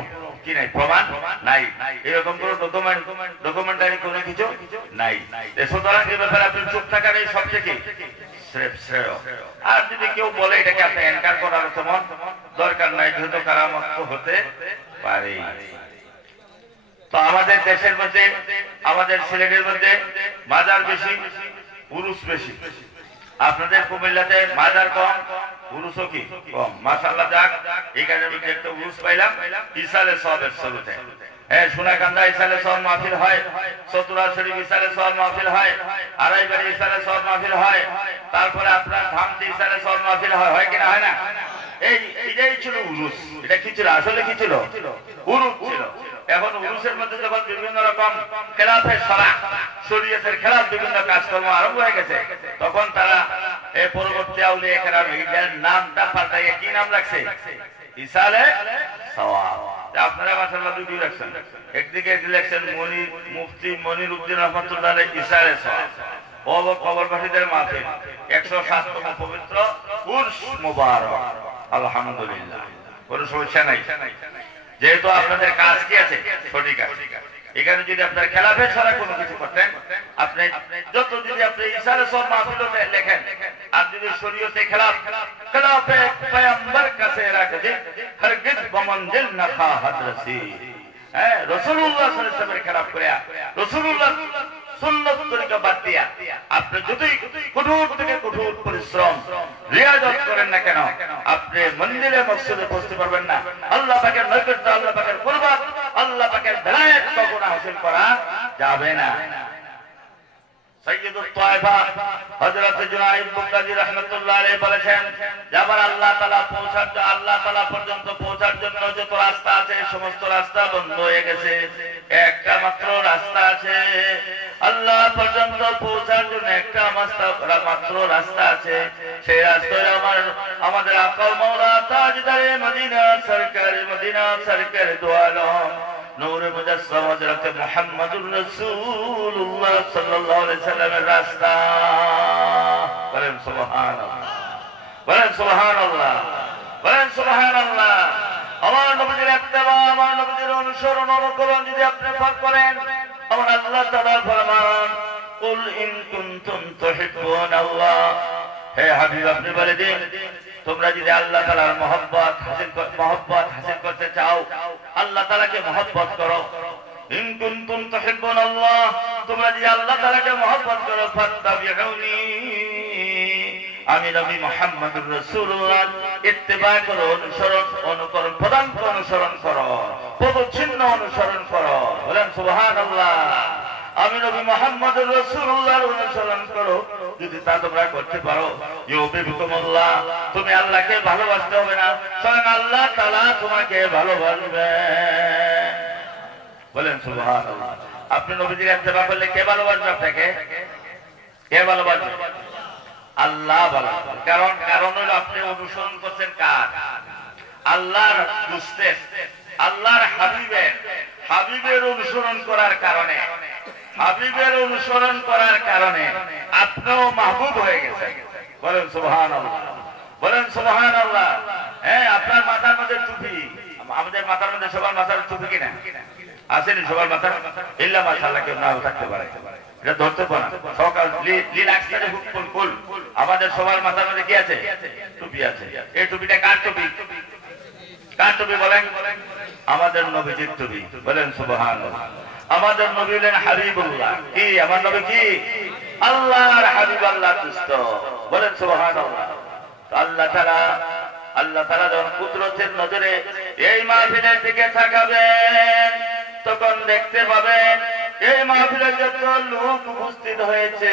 কি নাই, প্রমাণ নাই, এরকম কোন ডকুমেন্টারি কোনো কিছু নাই। সুতরাং এই ব্যাপারে আপনি চুপ থাকার এই সবচেয়ে শ্রেয়। আর যদি কেউ বলে এটাকে আপনি এনকার করার তেমন দরকার নাই, যেহেতু কারামত হতে পারে। তো আমাদের দেশের মধ্যে, আমাদের সিলেটের মধ্যে মাজার বেশি, উরুস বেশি। আপনাদের কুমিল্লাতে মাজার কম, উরুসও কি কম। মাশাআল্লাহ, যাক, এখানের মধ্যে একটা উরুস পাইলাম ইসালে সওয়াবের শুরুতে। হ্যাঁ, সোনাকান্দা ইসালে সওয়াব মাহফিল হয়, চতুরা শরীফ ইসালে সওয়াব মাহফিল হয়, আড়াইবাড়ি ইসালে সওয়াব মাহফিল হয়, তারপরে আপনার ধামতি ইসালে সওয়াব মাহফিল হয়, হয় কিনা? হয় না? এটাই ছিল উরুস। এটা কি ছিল? আসলে কি ছিল? উরুস ছিল। এখন উরুসের মধ্যে যখন বিভিন্ন রকম খেলাফের সারা, শরীয়তের খেলাফ বিভিন্ন কাজকর্ম আরম্ভ হয়ে গেছে, তখন তারা এই পরবর্তী আউলিয়া কেরাম এটার নামটা পাল্টাইয়ে কি নাম রাখছে? ইসালে সওয়াব। আপনারা মাশাআল্লাহ দুটি রাখছেন, একদিকে লিখছেন মুফতি মনিরউদ্দিন রহমাতুল্লাহ আলাইহি ইসালে সওয়াব, ও কবরবাসীদের মাহফিল 107তম পবিত্র উরস মুবারক। আলহামদুলিল্লাহ, কোনো সমস্যা নাই। যেহেতু আপনাদের কাজ কি আছে? সঠিক আছে। এখানে যদি আপনার খেলাফের ছাড়া কোনো কিছু করতেন, আপনি যত যদি আপনি ইসালে সওয়াব মাহফিলতে লেখেন, আর যদি শরীয়তে খেলাফে পয়গম্বর কাছে রাখে, হরগিজ বমঞ্জিল না খাহাত রসি। হ্যাঁ, রাসূলুল্লাহ সাল্লাল্লাহু আলাইহি ওয়াসাল্লামের খেলাফ করে, রাসূলুল্লাহ সুন্নাত তরিকা বাদ দিয়া আপনি যতই কঠোর থেকে কঠোর পরিশ্রম রিয়াজত করেন না কেন, আপনি মন্দিরে মসজিদে পৌঁছতে পারবেন না। আল্লাহ পাকের নৈকট্য, আল্লাহ পাকের কুরবাত, আল্লাহ পাকের বেলায়েত কখনো হাসিল করা যাবে না। সাইয়্যিদুত তায়েফা হযরত জুনাইদ বুগদাদি রাহমাতুল্লাহ আলাইহি বলেছেন, যাবার আল্লাহ তাআলা পর্যন্ত পৌঁছার জন্য যত রাস্তা আছে, সমস্ত রাস্তা বন্ধ হয়ে গেছে। একটা মাত্র রাস্তা আছে, আল্লাহ পর্যন্ত পৌঁছার জন্য একটা মাত্র রাস্তা আছে। সেই রাস্তায় আমাদের আকা মাওলা তাজদারে মদিনা সরকার দু আলম নূরে মুজাসসাম হযরত মুহাম্মদুর রাসূলুল্লাহ সাল্লাল্লাহু আলাইহি সাল্লামের রাস্তা। বলেন সুবহানাল্লাহ, বলেন সুবহানাল্লাহ, বলেন সুবহানাল্লাহ। আমার নবীর ইত্তেবা, আমার নবীর অনুসরণ অনুকরণ যদি আপনি করেন, আমার আল্লাহ তাআলা ফরমান কুল ইন কুনতুম তুহিব্বুনাল্লাহ, হে হাবিব আপনি বলে দিন তোমরা যদি আল্লাহ তাআলার মহব্বত হাসিল করতে চাও, আল্লাহ তাআলাকে মহব্বত করো। ইন কুনতুম তুহিব্বুনাল্লাহ, তোমরা যদি আল্লাহ তাআলাকে মহব্বত করো, ফাত্তাবিউনি, আমি নবী মুহাম্মদুর রাসূলুল্লাহ ইত্তেবা করো, অনুসরণ অনুকরণ প্রদান অনুসরণ করো, পদচিহ্ন অনুসরণ করো। বলেন সুবহানাল্লাহ। আমি নবী মুহাম্মদুর রাসূলুল্লাহর অনুসরণ করো, যদি তা তোমরা করতে পারো, ইউহিব্বুকুমুল্লাহ, তুমি আল্লাহকে ভালোবাসতে হবে না, স্বয়ং আল্লাহ তাআলা তোমাকে ভালোবাসবেন। বলেন সুবহানাল্লাহ। আপনি নবীজির ইত্তেবা করলে কে ভালোবাসবে আপনাকে? কে ভালোবাসবে? আল্লাহ ভালোবাসবে। কারণ হলো আপনি অনুসরণ করছেন কার? আল্লাহর দুস্তের, আল্লাহর হাবিবের অনুসরণ করার কারণে, হাবিবের অনুসরণ করার কারণে আপনিও মাহবুব হয়ে গেছেন। বলেন সুবহানাল্লাহ, বলেন সুবহানাল্লাহ। হ্যাঁ, আপনার মাথার মধ্যে টুপি, আমাদের মাথার মধ্যে সবার মাথার টুপি কিনা আসেনি? সবার মাথার ইল্লা মাশাআল্লাহ কেউ নাও থাকতে পারে, এটা ধরতে পারে না। সকাল লীল আকসারে হুকুল কুল, আমাদের সবার মাথার মধ্যে কি আছে? টুপি আছে। এই টুপিটা কার টুপি? কার টুপি বলেন? আমাদের নবীজির টুপি। বলেন সুবহানাল্লাহ। আমাদের নবী হলেন হাবিবুল্লাহ। কি আমার নবী? কি আল্লাহর হাবিব, আল্লাহর দুস্ত। বলেন সুবহানাল্লাহ। আল্লাহ তাআলা যখন কুদরতের নজরে এই মাহফিলের দিকে তাকাবেন, তখন দেখতে পাবেন এই মাহফিলে যত লোক উপস্থিত হয়েছে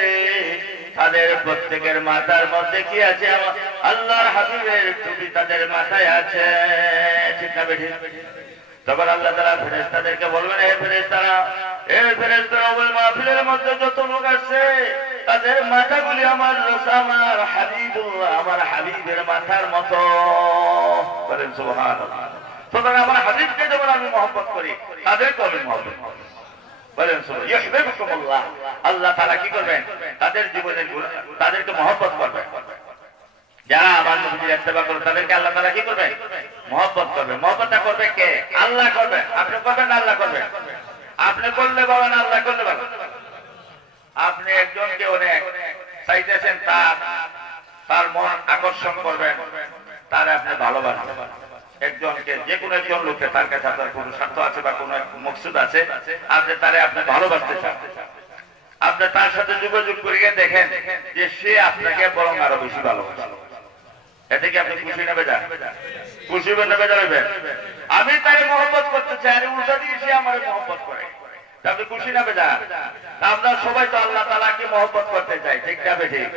তাদের প্রত্যেকের মাথার মধ্যে কি আছে? আল্লাহর হাবিবের টুপি তাদের মাথায় আছে। ঠিক না বেঠি? তখন আল্লাহ তাআলা ফেরেশতাদেরকে বলবেন, হে ফেরেশতারা, ওই মাহফিলের মধ্যে যত লোক আছে তাদের মাথাগুলি আমার হাবিবুল্লাহ, আমার হাবিবের মাথার মতো। বলেন সুবহানাল্লাহ। সুতরাং আমার হাবিবকে যেমন আমি মহব্বত করি, তাদেরকে আমি মহব্বত করি। বলেন ইউহিব্বুকুমুল্লাহ। আল্লাহ তাআলা কি করবেন? তাদের জীবনের তাদেরকে মহব্বত করবেন। যারা আমার নবীর ইত্তেবা করে তাদেরকে আল্লাহ তাআলা কি করবে? মহব্বত করবে। মহব্বতটা করবে কে? আল্লাহ করবে। আপনি করবেন না আল্লাহ করবে? আপনি করলে বাবা না আল্লাহ করলে বাবা? আপনি একজনকে অনেক চাইতেছেন, তার মন আকর্ষণ করবেন, তার আপনি ভালোবাসবেন। একজনকে, যে কোনো একজন লোককে, তার কাছে আপনার কোনো স্বার্থ আছে বা কোনো মকসুদ আছে, আপনি তারে আপনি ভালোবাসতে চান, আপনি তার সাথে যোগাযোগ করিয়ে দেখেন যে সে আপনাকে বরং আরো বেশি ভালোবাসে। এতে কি আপনি খুশি নেবে যান? খুশি নেবে যাবেন? আমি তাকে মহব্বত করতে চাই, আর উল্টা দিকে সে আমার মহব্বত করে, আপনি খুশি নেবে যান? আমরা সবাই তো আল্লাহ তাআলাকে মহব্বত করতে চাই, ঠিক না বেঠিক?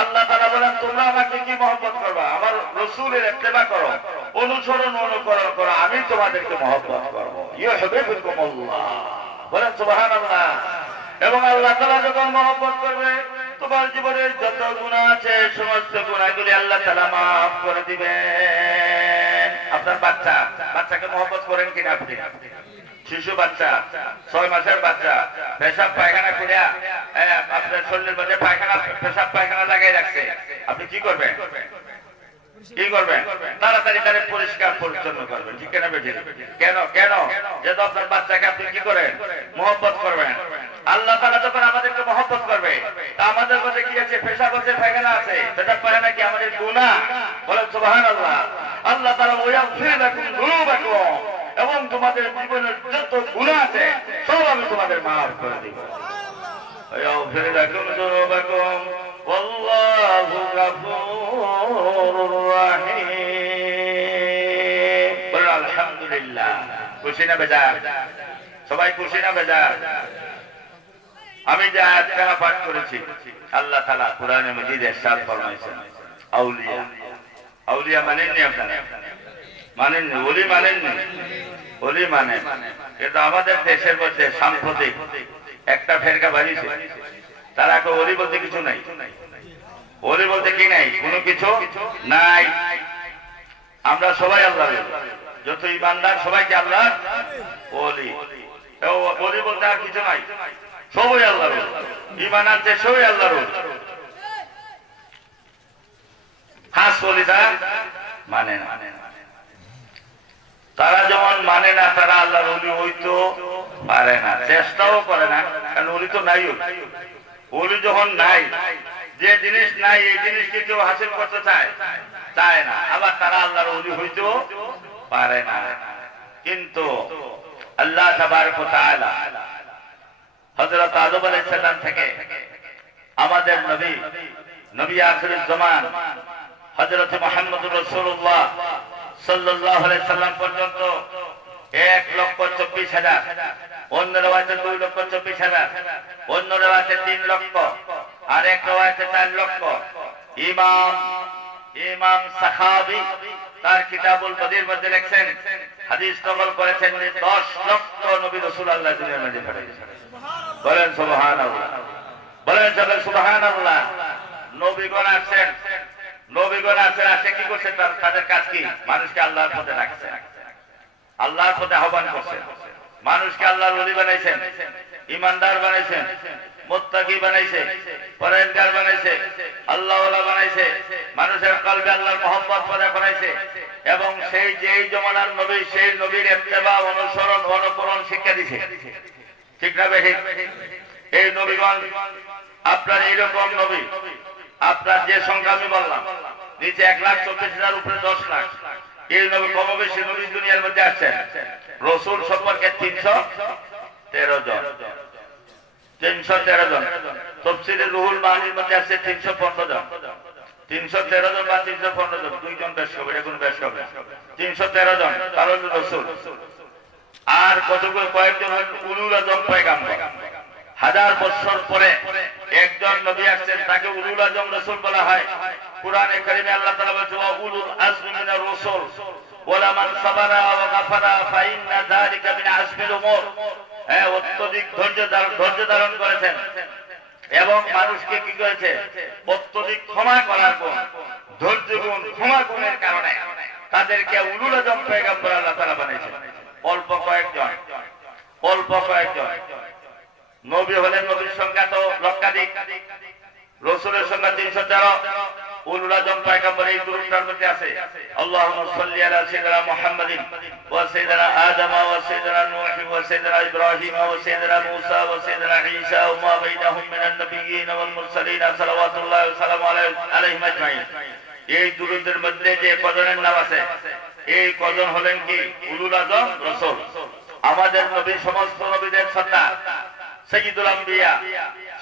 আল্লাহ তাআলা বলেন, তোমরা আমাকে কি মহব্বত করবা? আমার রাসূলের ইত্তেবা করো, অনুসরণ অনুকরণ করো, আমি তোমাদেরকে মহব্বত করব। ইউহিব্বুকুমুল্লাহ। বলেন সুবহানাল্লাহ। এবং আল্লাহ তাআলা যখন মহব্বত করবে, তোমার জীবনের যত গুনাহ আছে সমস্ত গুনাহগুলি আল্লাহ তাআলা মাফ করে দিবেন। আপনার বাচ্চাকে মহব্বত করেন কিনা আপনি? শিশু বাচ্চা, 6 মাসের বাচ্চা পেশাব পায়খানা করে আপনার শরীরের মধ্যে পেশাব পায়খানা লাগাই রাখছে, আপনি কি করবেন? কি করবেন? তাড়াতাড়ি তারে পরিষ্কার পরিচ্ছন্ন করবেন, ঠিক না বেঠিক? কেন? যেহেতু আপনার বাচ্চাকে আপনি কি করেন? মহব্বত করবেন। আল্লাহ তাআলা যখন আমাদেরকে মহব্বত করবে, তা আমাদের মধ্যে কি আছে? পেশাব আছে, পায়খানা আছে। পেশাব পায়খানা কি আমাদের গুনাহ? বলেন সুবহানাল্লাহ। আল্লাহ তাআলা ওয়াগফির লাকুম যুনুবাকুম, এবং তোমাদের জীবনের যত গুনাহ আছে সব আমি তোমাদের মাফ করে দেব। ওয়াগফির লাকুম যুনুবাকুম ওয়াল্লাহু গফুরুর রহিম। বলেন আলহামদুলিল্লাহ। খুশি না বেজার? সবাই খুশি না বেজার? আমি যে আয়াতখানা পাঠ করেছি, আল্লাহ তাআলা কোরআনে মাজিদে ইরশাদ ফরমাইছেন, আউলিয়া মানেননি আপনারা? মানেননি? ওলি মানেননি? ওলি মানে, কিন্তু আমাদের দেশের মধ্যে সাম্প্রতিক একটা ফেরকা বাজিয়েছে, তারা কো ওলি বলতে কিছু নাই। ওলি বলতে কি নাই? কোনো কিছু নাই। আমরা সবাই আল্লাহর ওলি, যত ইমানদার সবাইকে আল্লাহ ওলি। ওলি বলতে আর কিছু নাই, সবাই আল্লাহর ওলি। ঈমান আছে, সবাই আল্লাহর ওলি। খাস ওলি তারা মানে না। তারা যেমন মানে না, তারা আল্লাহর ওলি হইতো পারে না, চেষ্টাও করে না, কারণ ওলি তো নাই। ওলি যখন নাই, যে জিনিস নাই এই জিনিসকে কেউ হাসিল করতে চায় না, আবার তারা আল্লাহর ওলি হইতেও পারে না। কিন্তু আল্লাহ তাবারক ওয়া তাআলা হযরত আদম আলাইহিস সালাম থেকে আমাদের নবী আখিরুজ জামান হযরত মুহাম্মদুর রাসূলুল্লাহ সাল্লাল্লাহু আলাইহি সাল্লাম পর্যন্ত 1,24,000, অন্য রওয়ায়াতে 2,24,000, অন্য রওয়ায়াতে 3 লক্ষ, আর এক রওয়ায়াতে 4 লক্ষ। ইমাম সাখাবী তার কিতাবুল বদীর মধ্যে লিখছেন, হাদিস নকল করেছেন যে 10 লক্ষ নবী রাসূল আল্লাহ দুনিয়ার মধ্যে পাঠিয়েছেন। বলেন সুবহানাল্লাহ, বলেন সবাই সুবহানাল্লাহ। নবীগণ আছেন, আসে কি করছে? তাদের কাজ কি? মানুষকে আল্লাহর পথে রাখছে, আল্লাহর পথে আহ্বান করছে, মানুষকে আল্লাহর ওলি বানাইছেন, ইমানদার বানাইছেন, মুত্তাকি বানাইছে, পরহেজগার বানাইছে, আল্লাহওয়ালা বানাইছে, মানুষের কলবে আল্লাহর মহব্বত পয়দা বানাইছে, এবং সেই যেই জমানার নবী সেই নবীর ইত্তেবা, অনুসরণ, অনুকরণ শিক্ষা দিছে। ঠিক না বেঠিক? এই নবীগণ, আপনার এইরকম নবী, আপনার যে সংখ্যা আমি বললাম, নিচে 1,24,000, উপরে 10 লাখ, এই নবী কম বেশি নবী দুনিয়ার মধ্যে আসছেন। রসুল সম্পর্কে 313 জন, 313 জন। তাফসীরে রুহুল মানির মধ্যে আছে 315 জন, 313 জন বা 315 জন, দুইজন বেশ হবে, এখন বেশ হবে, 313 জন কারণ রসুল। আর কতগুলো কয়েকজন উলুল আজম পয়গাম্বর। 1000 বছর পরে একজন নবী আসছেন, তাকে উলুল আজম রাসূল বলা হয়। কুরআনে কারীমে আল্লাহ তাআলা বলেন, ওয়া উলুল আজমি মিনার রাসূল ওয়ালা মান সাবারা ওয়া গাফারা ফাইন্না যালিকা মিন আজমিল উমুর। অত্যধিক ধৈর্য ধারণ করেছেন এবং মানুষকে কি করেছে? অত্যধিক ক্ষমা করার গুণ, ধৈর্য গুণ, ক্ষমা গুণের কারণে তাদেরকে উলুল আজম পয়গম্বর আল্লাহ তাআলা বানিয়েছেন। অল্প কয়েকজন নবী হলেন, নবীর সংখ্যা তো লক্ষাধিক, রাসূলের সংখ্যা 313, উলুল আজম পয়গম্বর এই দুরূহটার মধ্যে আছে। আল্লাহুম্মা সাল্লি আলা সাইয়্যিদিনা মুহাম্মাদিন ওয়া সাইয়্যিদিনা আদম ওয়া সাইয়্যিদিনা নূহ ওয়া সাইয়্যিদিনা ইব্রাহিম ওয়া সাইয়্যিদিনা মূসা ওয়া সাইয়্যিদিনা ঈসা ওয়া মা বাইনাহুম মিনান নাবিয়্যিন ওয়াল মুরসালিন সাল্লাল্লাহু ওয়া সাল্লামু আলাইহিম আজমাইন। এই দুরূদের মধ্যে যে কজনের নাম আছে, এই কজন হলেন কি? উলুল আজম রাসূল। আমাদের নবী সমস্ত নবীদের সর্দার, সাইয়্যিদুল আম্বিয়া,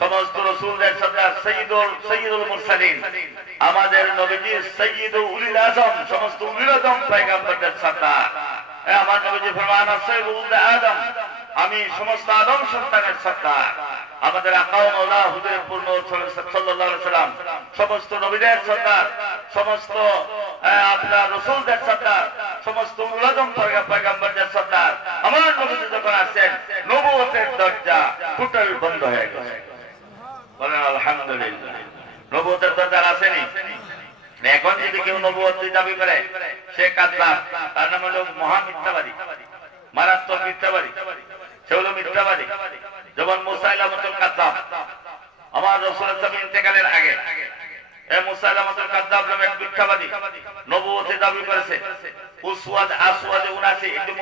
সমস্ত রাসূলদের সর্দার, সাইয়্যিদুল মুরসালিন। আমাদের নবীজি সাইয়্যিদুল উলিল আজম, সমস্ত উলিল আজম পয়গম্বরদের সর্দার। আমার নবীজি ফরমান, সাইয়্যিদুল আদম, আমি সমস্ত আদম সন্তানের সর্দার। আমাদের আকা ও মাওলা হুজুর পূর্ণ সাল্লাল্লাহু আলাইহি সাল্লাম সমস্ত নবীদের সর্দার, সমস্ত আপনার রাসূলদের সর্দার, সমস্ত উলিল আজম পয়গম্বরদের সর্দার। আমার নবীজি যখন আসেন, নবুয়তের দরজা টোটাল বন্ধ হয়ে গেছে। বলেন আলহামদুলিল্লাহ। নবুয়তের দরজা আসেনি। এখন যদি কেউ নবুয়ত দাবি করে, সে কাযযাব, তার নাম হলো মহা মিথ্যাবাদী, মারাত্মক মিথ্যাবাদী, সে হলো মিথ্যাবাদী। যেমন মুসাইলামাতুল কাযযাব, আমার রাসূলের সাথে ইন্তেকালের আগে মুসাইলামাতুল কাযযাব নামে এক মিথ্যাবাদী নবুয়তের দাবি করেছে। আসওয়াদ 79, একটি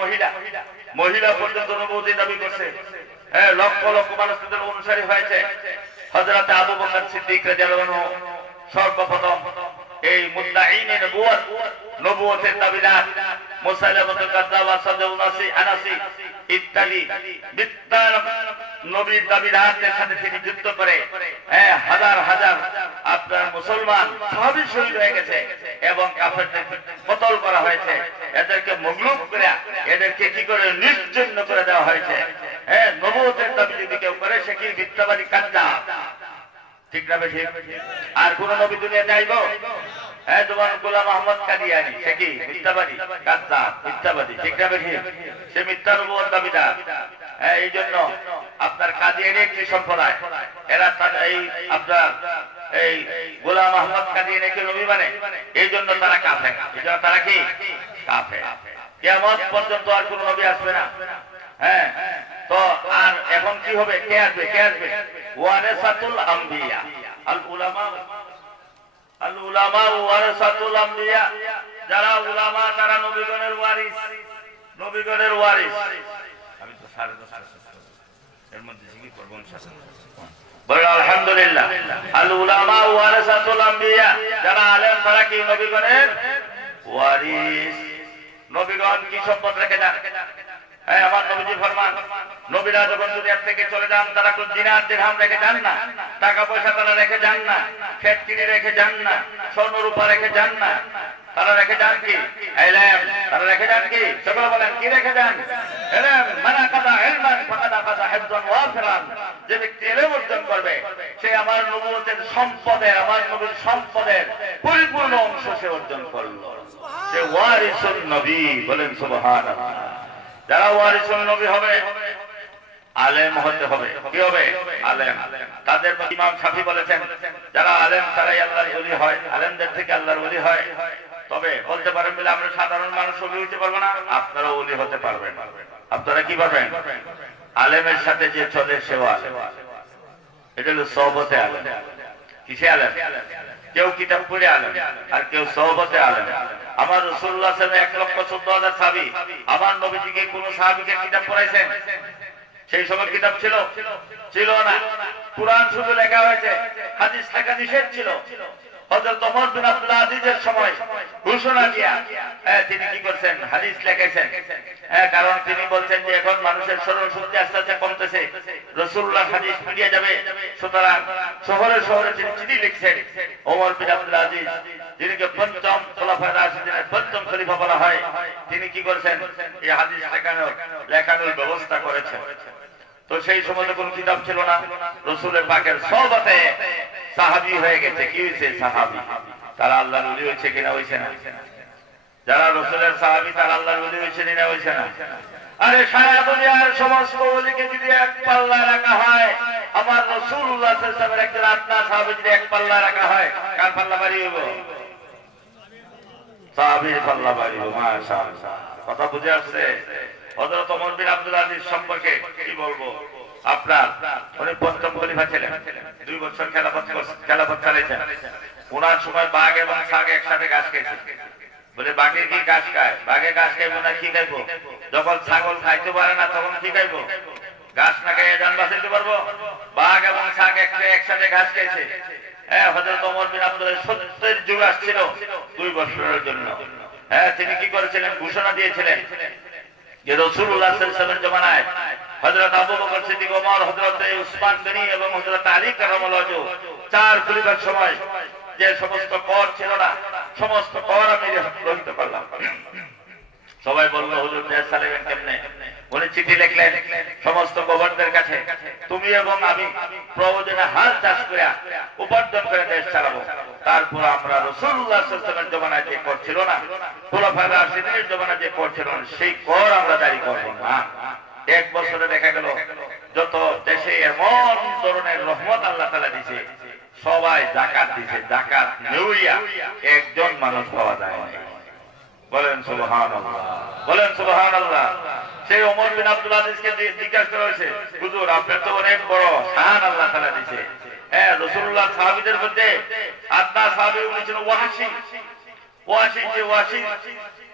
মহিলা পর্যন্ত নবুয়তের দাবি করছে। লক্ষ লক্ষ মানুষ তাদের অনুসারী হয়েছে। হযরত আবু বকর সিদ্দিক রাদিয়াল্লাহু আনহু সর্বপ্রথম এই মুদ্দাঈনে নবুয়তের দাবিদার মুসাইলামাতুল কাযযাব, আসওয়াদ 79 ইত্যাদি মিথ্যা নবীর দাবিদারদের সাথে তিনি যুদ্ধ করে হাজার হাজার আপনার মুসলমান সাহাবী শহীদ হয়ে গেছে এবং কাফেরদের কতল করা হয়েছে। এদেরকে মগলুব করে, এদেরকে কি করে নিশ্চিহ্ন করে দেওয়া হয়েছে। নবুয়তের দাবি যদি কেউ করে, সে কি মিথ্যাবাদী, কাযযাব। ঠিক না বেশি? আর কোন নবী দুনিয়া যাইব? যেমন গোলাম আহমদ কাদিয়ানী, সে কি মিথ্যাবাদী, কাযযাব, মিথ্যাবাদী। ঠিক না বেশি? সে মিথ্যা নবুয়ত দাবিদার। এই জন্য আপনার কাদিয়ানী একটি সম্প্রদায়, এরা এই আপনার এই গোলাম আহমদ কাদিয়ানীকে নবী মানে, এই জন্য তারা কাফের। এই জন্য তারা কি কাফের। কিয়ামত পর্যন্ত আর কোন নবী আসবে না। তো আর এখন কি হবে? কে আসবে? ওয়ারাসাতুল আম্বিয়া, আল উলামা আল উলামা ওয়ারাসাতুল আম্বিয়া, যারা উলামা তারা নবীগণের ওয়ারিস, নবীগণের ওয়ারিস। আমি তো 10:30 এর মধ্যে কি করব ইনশাআল্লাহ। বল আলহামদুলিল্লাহ। আল উলামা ওয়ারাসাতুল আম্বিয়া, যারা আলেম তারা কি নবীগণের ওয়ারিস। নবীগণ কি সম্পদ রেখে যান? হ্যাঁ, আমার নবীজি ফরমান, নবীরা যখন দুনিয়া থেকে চলে যান তারা কোন দিনার দিরহাম রেখে যান না, টাকা পয়সা তারা রেখে যান না, ক্ষেত কিনে রেখে যান না, স্বর্ণ রূপা রেখে যান না, তারা রেখে যান কি ইলম। তারা রেখে যান কি? সকলে বলেন কি রেখে যান? ইলম। মানা কাদা ইলমান ফাকাদ কাদা হিফযান ওয়াফিরান। যে ব্যক্তি ইলম অর্জন করবে সে আমার নবুয়তের সম্পদের, আমার নবীর সম্পদের পরিপূর্ণ অংশ সে অর্জন করলো। সে ওয়ারিসুন নবী। বলেন সুবহানাল্লাহ। যারা ওয়ারিসুন নবী হবে আলেম হতে হবে। কি হবে? আলেম। তাদের ইমাম শাফি বলেছেন, যারা আলেম তারাই আল্লাহর ওলি হয়, আলেমদের থেকে আল্লাহর ওলি হয়। তবে বলতে পারেন বলে আমরা সাধারণ মানুষ ওলি হতে পারবো না, আপনারা ওলি হতে পারবেন। আপনারা কি পারবেন? আলেমের সাথে যে চলে সেও আলেম। এটা হলো সহবতে আলেম। কিসে আলেম? কেউ কিতাব পড়ে আলেম আর কেউ সহবতে আলেম। আমার রাসূলুল্লাহ সাল্লাল্লাহু আলাইহি ওয়াসাল্লাম 1,14,000 সাহাবী, আমার নবীজিকে কোন সাহাবীকে কিতাব পড়াইছেন? সেই সময় কিতাব ছিল? ছিল না। কুরআন শুধু লেখা হয়েছে, হাদিস লেখা নিষেধ ছিল। হযরত ওমর বিন আব্দুল আজিজের সময় ঘোষণা দিয়া তিনি কি করছেন? হাদিস লেখাইছেন। কারণ তিনি বলছেন যে এখন মানুষের স্মরণ শক্তি আস্তে আস্তে কমতেছে, রাসূলুল্লাহ হাদিস মিলিয়ে যাবে। সুতরাং শহরে শহরে তিনি চিঠি লিখছেন। ওমর বিন আব্দুল আজিজ, যিনিকে পঞ্চম খলিফায়ে রাশিদিনের পঞ্চম খলিফা বলা হয়, তিনি কি করেছেন? এই হাদিস লেখানোর ব্যবস্থা করেছেন। তো সেই সময় তো কোনো কিতাব ছিল না। রাসূলের পাকের সহবতে সাহাবী হয়ে গেছে। কি হয়েছে? সাহাবী। তারা আল্লাহর ওলি হয়েছে কিনা? হয়েছে না? যারা রাসূলের সাহাবী তারা আল্লাহর ওলি হয়েছে কিনা? হয়েছে না? আরে সারা দুনিয়ার সমস্ত ওলিকে যদি এক পাল্লা রাখা হয়, আমার রাসূলুল্লাহ সাল্লাল্লাহু আলাইহি ওয়াসাল্লামের একজন আদনান সাহাবী যদি এক পাল্লা রাখা হয়, কার পাল্লা ভারী হবে? সাহাবীর পাল্লা ভারী হবে। মাশাআল্লাহ। কথা বুঝে আসছে? হযরত ওমর বিন আব্দুল আজিজ সম্পর্কে কি বলবো? আপনার উনি পঞ্চম খলিফা ছিলেন, 2 বছর খেলাফত চালিয়েছেন। ওনার সময় বাঘ এবং ছাগ একসাথে ঘাস খেয়েছে। বলে বাঘে কি ঘাস খায়? বাঘে ঘাস খাইবো না কি খাইবো? যখন ছাগল খাইতে পারে না তখন কি খাইবো? ঘাস না খাইয়ে জান বাঁচাইতে পারবো? বাঘ এবং ছাগ একসাথে ঘাস খেয়েছে। হযরত ওমর বিন আব্দুল আজিজ সত্যের যুগ আসছিল 2 বছরের জন্য। তিনি কি করেছিলেন? ঘোষণা দিয়েছিলেন যে রাসূলুল্লাহ সাল্লাল্লাহু আলাইহি ওয়াসাল্লামের জমানায় হযরত আবু বকর সিদ্দিক, ওমর, হযরত উসমান গনি এবং হযরত আলী কারামাল্লাহু ওয়াজহু 4 খলিফার সময় যে সমস্ত কর ছিল না, সমস্ত কর আমি রহিত করলাম। সবাই বলল হুজুর দেশ চালাবেন কেমনে? উনি চিঠি লিখলেন সমস্ত গভর্নরদের কাছে, তুমি এবং আমি প্রয়োজনে হাল চাষ করে উপার্জন করে দেশ চালাবো। তারপর আমরা রাসূলুল্লাহ সাল্লাল্লাহু আলাইহি ওয়াসাল্লামের জমানায় যে কর ছিল না, খোলাফায়ে রাশিদিনের জমানায় যে কর ছিল না, সেই কর আমরা জারি করব না। 1 বছরে দেখা গেল যত দেশে এমন ধরনের রহমত আল্লাহ তাআলা দিয়েছে, সবাই যাকাত দিয়েছে। যাকাত নেউইয়া একজন মানুষ পাওয়া যায় না। বলেন সুবহানাল্লাহ। বলেন সুবহানাল্লাহ। সেই ওমর বিন আব্দুল আজিজকে জিজ্ঞাসা করা হয়েছে, হুজুর আপনার তো অনেক বড় শান আল্লাহ তাআলা দিয়েছে। রাসূলুল্লাহ সাহাবীদের মধ্যে আদনা সাহাবী উনি ছিলেন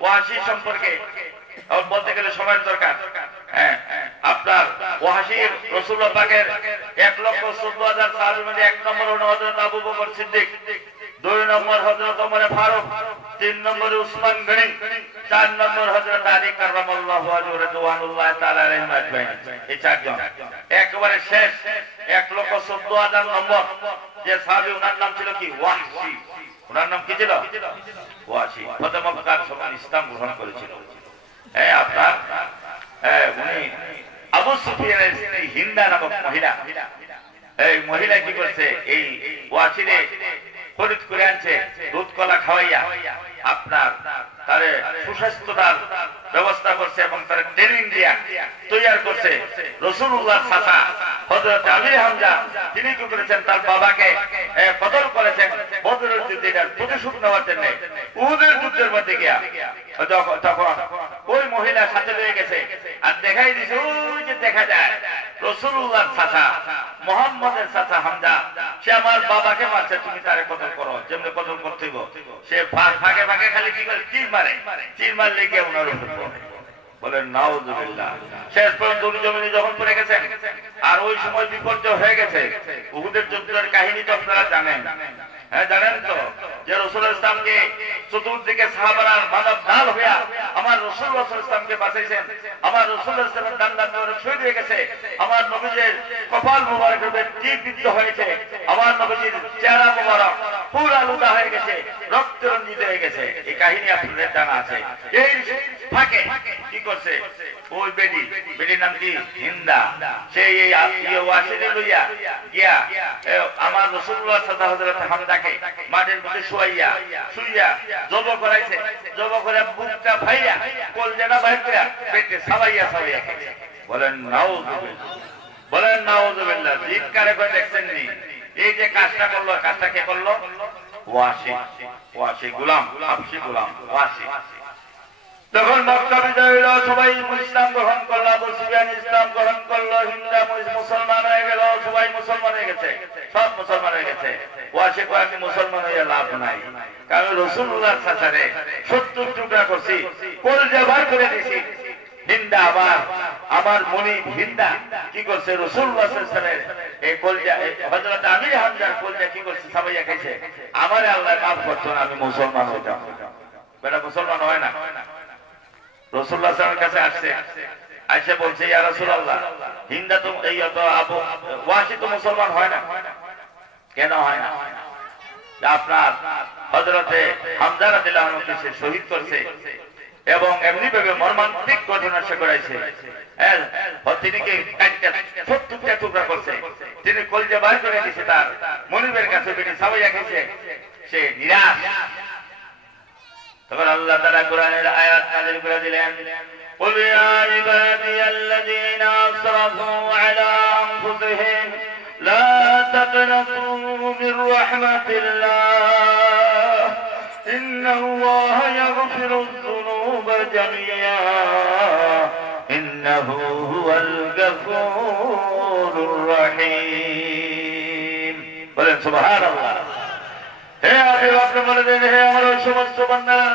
ওয়াসি সম্পর্কে বলতে গেলে সময়ের দরকার। আপনার ওয়াসির রাসূলুল্লাহ পাকের 1,14,000 সাহাবীর মধ্যে 1 নম্বর হলো হযরত আবু বকর সিদ্দিক, 2 নম্বর হযরত ওমর ফারুক, 3 নম্বরে উসমান গনি, 4 নম্বর হযরত আলী কারামাল্লাহু ওয়াজহু রাদিয়াল্লাহু তাআলা আলাইহিম আজমাইন। এই 4 জন। একেবারে শেষ 1,14,000 নম্বর যে সাহাবী, ওনার নাম ছিল কি? ওয়াসি। ওনার নাম কি ছিল? ওয়াসি। প্রথম মক্কার সময় ইসলাম গ্রহণ করেছিল। আপনার উনি আবু সুফিয়ানের স্ত্রী হিন্দা নামক মহিলা, এই মহিলা কি করছে? এই ওয়াসিরে খরিদ করে আনছে, দুধ কলা খাওয়াইয়া আপনার তারে সুস্বাস্থ্যতার ব্যবস্থা করছে এবং তার ট্রেনিং দিয়া তৈরি করছে। রাসূলুল্লাহ চাচা হযরত আমির হামজা তিনি কি করেছেন? তার বাবাকে কতল করেছেন বদরের যুদ্ধে, এর প্রতিশোধ নেওয়ার জন্য। উহুদের যুদ্ধের মধ্যে গিয়া তখন ওই মহিলা সাথে রয়ে গেছে আর দেখাই দিছে, ওই যে দেখা যায় রাসূলুল্লাহর চাচা মোহাম্মদের চাচা হামজা সে আমার বাবাকে মারছে, তুমি তারে কতল করো, যেমনি কতল করতে সে ফাঁকে ফাঁকে খালি কি করে তীর মারে, তীর মারলে গিয়ে ওনার উপর পড়ে। বলেন নাউযুবিল্লাহ। শেষ পর্যন্ত উনি জমিনে যখন পড়ে গেছেন, আর ওই সময় বিপর্যয় হয়ে গেছে। উহুদের যুদ্ধের কাহিনী তো আপনারা জানেন, হ্যাঁ জানেন তো, যে রাসূলুল্লাহ ইসলামকে চতুর্দিকে সাহাবারা মানব ঢাল হইয়া আমার রাসূলুল্লাহ ইসলামকে বাঁচাইছেন। আমার রাসূলুল্লাহ ইসলামের ডান্ডা মোবারক শহীদ হয়ে গেছে। আমার নবীজির কপাল মোবারকের উপর তীর বিদ্ধ হয়েছে। আমার নবীজির চেহারা মোবারক পুরা লুদা হয়ে গেছে, রক্ত রঞ্জিত হয়ে গেছে। এই কাহিনী আপনাদের জানা আছে। এই ফাঁকে কি করছে ওই বেডির নাম কি হিন্দা, সেই ওয়াসিদে লইয়া গিয়া আমার রাসূলুল্লাহ সাল্লাল্লাহু আলাইহি ওয়াসাল্লাম হামদাকে মাটির মধ্যে শুইয়া জব করাইছে। জব করে বুকটা ভাইয়া কলজাটা বাইর করে পেটে সাবাইয়া খাইছে। বলেন নাউযুবিল্লাহ, বলেন নাউযুবিল্লাহ। জিতকারে করে দেখছেন নি? এই যে কাজটা করলো, কাজটা কে করলো? ওয়াসি গোলাম, হাবশী গোলাম ওয়াসি। তখন মক্কা বিজয় হইল, সবাই ইসলাম গ্রহণ করলো, আবু সুফিয়ান ইসলাম গ্রহণ করলো, হিন্দা মুসলমান হয়ে গেল, সবাই মুসলমান হয়ে গেছে, সব মুসলমান হয়ে গেছে। ওয়াসি কয়েকটি মুসলমান হয়ে লাভ নাই, কারণ রাসূলুল্লাহর চাচারে 70 টুকরা করছি, কলজা বার করে দিছি। হিন্দা আমার মনিব হিন্দা কি করছে? রাসূলুল্লাহ সাল্লাল্লাহু আলাইহি ওয়াসাল্লাম এই কলজা, হযরত আমির হামজার কলজা কি করছে? সাবাইয়া খাইছে। আমারে আল্লাহ মাফ করতো না, আমি মুসলমান হইতাম। বেটা মুসলমান হয় না। রাসূলুল্লাহ সাল্লাল্লাহু আলাইহি ওয়াসাল্লামের কাছে আসছে, আয়েশা বলছে ইয়া রাসূলুল্লাহ, হিন্দা তো এই তো আবু ওয়াসি তো মুসলমান হয় না, কেন হয় না? আপনার হযরতে হামজা রাদিয়াল্লাহু আনহু কে শহীদ করছে এবং এমনি ভাবে মর্মান্তিক ঘটনা সে করাইছে। হ্যাঁ, তিনি কে 70টা টুকরা করছে, তিনি কলজা বাইর করে দিয়েছে তার মনিবের কাছে, তিনি সাবাইয়া খাইছে, সে নিরাশ। তখন আল্লাহ তাআলা কোরআনের আয়াত নাযিল করে দিলেন, قل يا عبادي الذين أسرفوا على أنفسهم لا تقنطوا من رحمة الله إن الله يغفر الذنوب جميعا إنه هو الغفور الرحيم। বলেন সুবহানাল্লাহ। হে আপনি বলে দেন, হে আমার ওই সমস্ত বান্দারা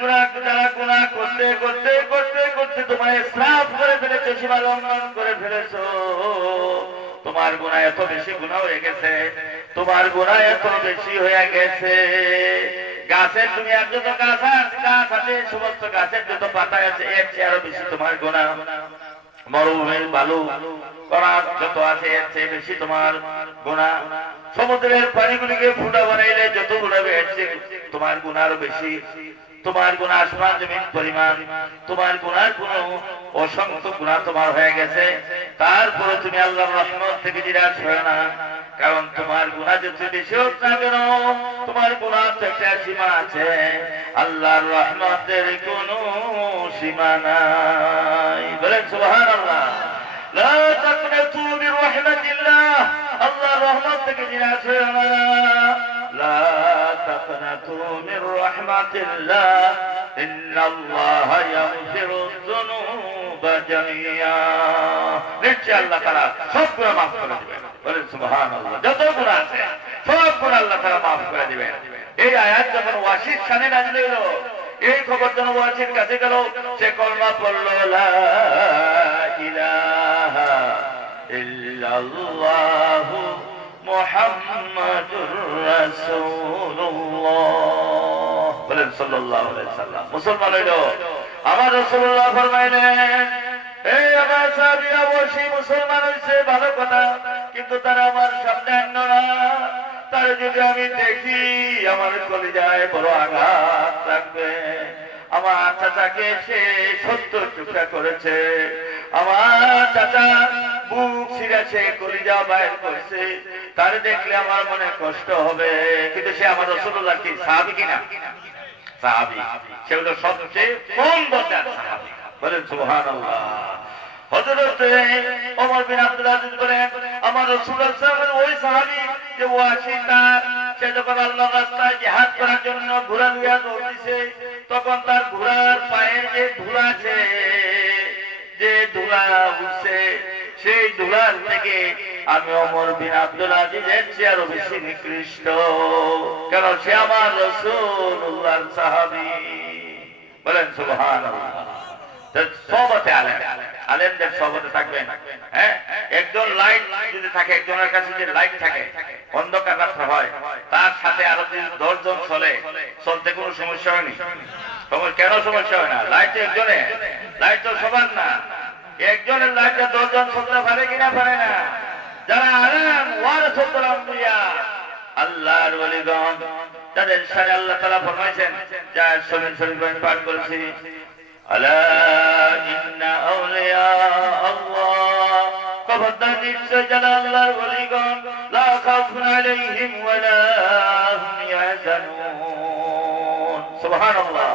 যারা গুনাহ করতে করতে করতে করতে তোমায় ইসরাফ করে ফেলেছো, সীমা লঙ্ঘন করে ফেলেছো, তোমার গুনাহ এত বেশি গুনাহ হয়ে গেছে, তোমার গুনাহ এত বেশি হয়ে গেছে। গাছের তুমি আর যত গাছ আছে, সমস্ত গাছের যত পাতা আছে, এর চেয়ে আরো বেশি তোমার গুনাহ। মরুভূমির বালু করা যত আছে, এর চেয়ে বেশি তোমার গুনাহ। সমুদ্রের পানিগুলিকে ফুটা বানাইলে যত গুনাবে, এর চেয়ে তোমার গুনাহ আরো বেশি। তোমার গুনাহ আসমান জমিন পরিমাণ, তোমার গুনার কোন অসংখ্য গুনাহ তোমার হয়ে গেছে। তারপরে তুমি আল্লাহর রহমত থেকে নিরাশ হয় না, কারণ তোমার গুনাহ যত বেশি হোক না কেন, তোমার গুনাহ একটা সীমা আছে। আল্লাহর রহমতের কোনো সীমা নাই। বলেন সুবহানাল্লাহ। লা তাকনাতু মির রাহমাতিল্লাহ, আল্লাহর রহমত থেকে নিরাশ হয় না। লা তাকনাতু মির রাহমাতিল্লাহ ইন্নাল্লাহা ইয়াগফিরুয যুনুবা জামিআ। নিশ্চয় আল্লাহ তাআলা সব গুনাহ মাফ করে দিবেন। বলেন সুবহানাল্লাহ। যত গুনাহ আছে সব গুনাহ আল্লাহ তাআলা মাফ করে দিবেন। এই আয়াত যখন ওয়াসির শানে নাযিল হলো, এই খবর যখন ওয়াসির কাছে গেল, সে কলমা পড়ল, লা ইলাহা ইল্লাল্লাহু মুহাম্মাদুর রাসূলুল্লাহ। বলেন সাল্লাল্লাহু আলাইহি সাল্লাম মুসলমান হইল। আমার রাসূলুল্লাহ ফরমাইলেন, এই আমার সাহাবী অবশ্যই মুসলমান হইছে, ভালো কথা, কিন্তু তারা আমার সামনে আনলো না। তারা যদি আমি দেখি, আমার কলিজায় বড় আঘাত লাগবে। আমার চাচাকে সে 70 টুকরা করেছে, আমার চাচা বুক ছিঁড়েছে, কলিজা বাইর করছে, তারে দেখলে আমার মনে কষ্ট হবে। কিন্তু সে আমার রাসূলুল্লাহ কি সাহাবী কিনা? সাহাবী। সে হলো সবচেয়ে কম বয়সের সাহাবী। বলেন সুবহানাল্লাহ। হযরত ওমর বিন আব্দুল আজিজ বলেন, আমার রাসূলুল্লাহ সাল্লাল্লাহু আলাইহি ওয়াসাল্লাম ওই সাহাবী যে ওয়াসিতা, সে যখন আল্লাহর রাস্তায় জিহাদ করার জন্য ঘোড়া লইয়া দৌড়িছে, তখন তার ঘোড়ার পায়ের যে ধুলা আছে, যে ধুলা উঠছে, সেই ধুলার থেকে আমি ওমর বিন আব্দুল আজিজের চেয়ে আরো বেশি নিকৃষ্ট, কেন সে আমার রাসূলুল্লাহর সাহাবী। বলেন সুবহানাল্লাহ। সহবতে আলেমদের সহবতে থাকবেন। হ্যাঁ, একজন লাইট যদি থাকে, একজনের কাছে যে লাইট থাকে, অন্ধকার রাস্তা হয়, তার সাথে আরো 10 জন চলতে কোনো সমস্যা হয়নি। কেন সমস্যা হয় না? লাইট একজনে, লাইট তো সবার না। একজনের লাইটে 10 জন চলতে পারে কিনা পারে না। যারা আলেম ওয়ারাসাতুল আম্বিয়া, আল্লাহর ওলিগণ, তাদের সাথে আল্লাহ তাআলা ফরমাইছেন, যা শরীফ পাঠ করেছি, আলা ইন্না আউলিয়া আল্লাহ, খবরদার নিশ্চয় যারা আল্লাহর ওলিগণ, লা খাউফুন আলাইহিম ওয়ালা হুম ইয়াহজানুন। সুবহানাল্লাহ।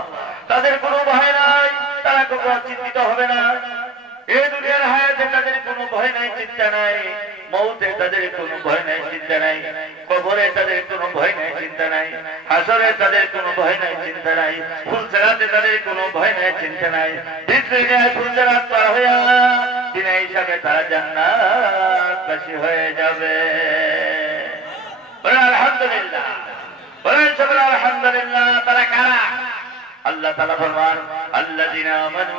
তাদের কোনো ভয় নাই, তারা কখনো চিন্তিত হবে না। এই দুনিয়ার হায়াতে তাদের কোনো ভয় নাই, চিন্তা নাই। মৌতে তাদের কোনো ভয় নাই, চিন্তা নাই। কবরে তাদের কোনো ভয় নাই, চিন্তা নাই। হাসরে তাদের কোনো ভয় নাই, চিন্তা নাই। ফুলসেরাতে তাদের কোনো ভয় নাই, চিন্তা নাই। দুনিয়ায় ফুলসেরাত পার হইয়া বিনা হিসাবে তারা জান্নাতবাসী হয়ে যাবে। বলেন আলহামদুলিল্লাহ, বলেন সবাই আলহামদুলিল্লাহ। তারা কারা? আল্লাহ তাআলা ফরমান, আল্লাযিনা আমানু,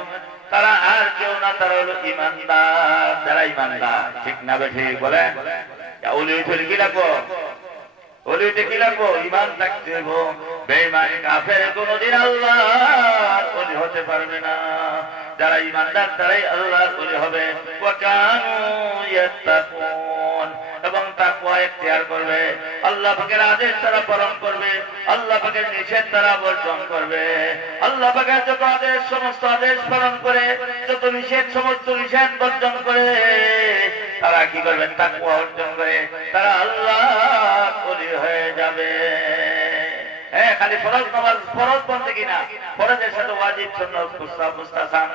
তারা আর কেউ না, তারা হলো ঈমানদার। যারা ঈমানদার, ঠিক না বেঠিক? বলেন। ওলি হইতে কি লাগবো? ওলি হইতে কি লাগবো? ঈমান থাকতে হইব। বেঈমান কাফের কোনদিন আল্লাহর ওলি হতে পারবে না। যারা ঈমানদার তারাই আল্লাহর ওলি হবে। ওয়া কানু ইয়াত্তাকুন, এবং তাকওয়া ইখতিয়ার করবে। আল্লাহ পাকের আদেশ তারা পালন করবে, আল্লাহ পাকের নিষেধ তারা বর্জন করবে। আল্লাহ পাকের যত আদেশ, সমস্ত আদেশ পালন করে, যত নিষেধ, সমস্ত নিষেধ বর্জন করে। তারা কি করবে? তাকওয়া অর্জন করে, তারা আল্লাহর ওলি হয়ে যাবে। হ্যাঁ, খালি ফরজ নামাজ, ফরজ বলতে কিনা, ফরজের সাথে ওয়াজিব, সুন্নাত, মুস্তাহাব,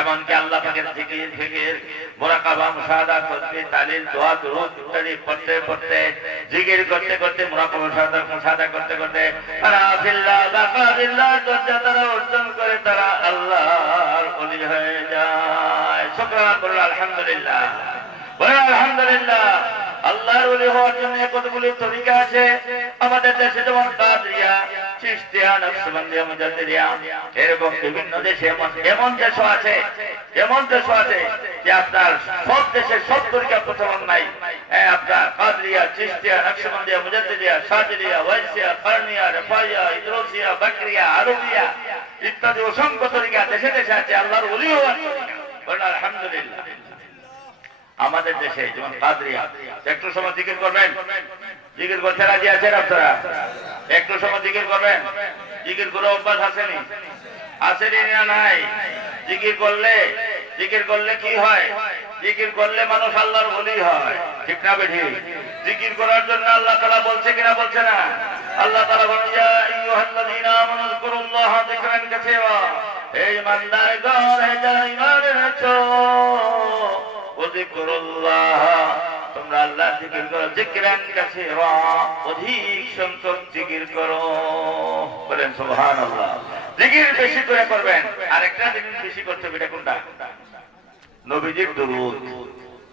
এমনকি আল্লাহ পাকের জিকির, ফিকির, মুরাকাবা, মুশাহাদা, তাসবিহ, তাহলিল, দোয়া, দুরূদ ইত্যাদি পড়তে পড়তে, জিকির করতে করতে, মুরাকাবা, মুশাহাদা করতে করতে, তারা ফিল্লাহ বাকা বিল্লাহ দরজা তারা অর্জন করে, তারা আল্লাহর ওলি হয়ে যায়। শুকরান, বলুন আলহামদুলিল্লাহ, বলুন আলহামদুলিল্লাহ। আল্লাহর ওলি হওয়ার জন্য কতগুলি তরিকা আছে। আমাদের দেশে যেমন কাদরিয়া, চিশতিয়া, নকশবন্দিয়া, মুজাদ্দিদিয়া, এরকম বিভিন্ন দেশে এমন দেশও আছে, এমন দেশও আছে যে আপনার সব দেশে সব তরিকা প্রচলন নাই। হ্যাঁ, আপনার কাদরিয়া, চিশতিয়া, নকশবন্দিয়া, মুজাদ্দিদিয়া, শাযিলিয়া, ওয়াইসিয়া, কারনিয়া, রেফাইয়া, ইদরুসিয়া, বাকরিয়া, আরবিয়া ইত্যাদি অসংখ্য তরিকা দেশে দেশে আছে আল্লাহর ওলি হওয়ার তরিকা। বলুন আলহামদুলিল্লাহ। আমাদের দেশে যেমন কাদরিয়া, একটু সময় জিকির করবেন। জিকির করতে রাজি আছেন আপনারা? একটু সময় জিকির করবেন। জিকির করে অভ্যাস আসেনি? আসেনি না নাই? জিকির করলে কি হয়? জিকির করলে মানুষ আল্লাহর ওলি হয়, ঠিক না বেঠিক? জিকির করার জন্য আল্লাহ তাআলা বলছে কিনা, বলছে না? আল্লাহ তাআলা বলেন, ইয়া আইয়ুহাল্লাযীনা আমানু যিকুরুল্লাহা যিকরান কাসীরা, হে ঈমানদারগণ, হে যারা ঈমান এনেছো, ওয়াযকুরুল্লাহ, তোমরা আল্লাহর জিকির করো, যিকরান কাসীরা, অধিক সংখ্যক জিকির করো। বলেন সুবহানাল্লাহ। জিকির বেশি করে করবেন। আরেকটা জিনিস বেশি করতে হবে, এটা কোনটা? নবীজির দুরূদ।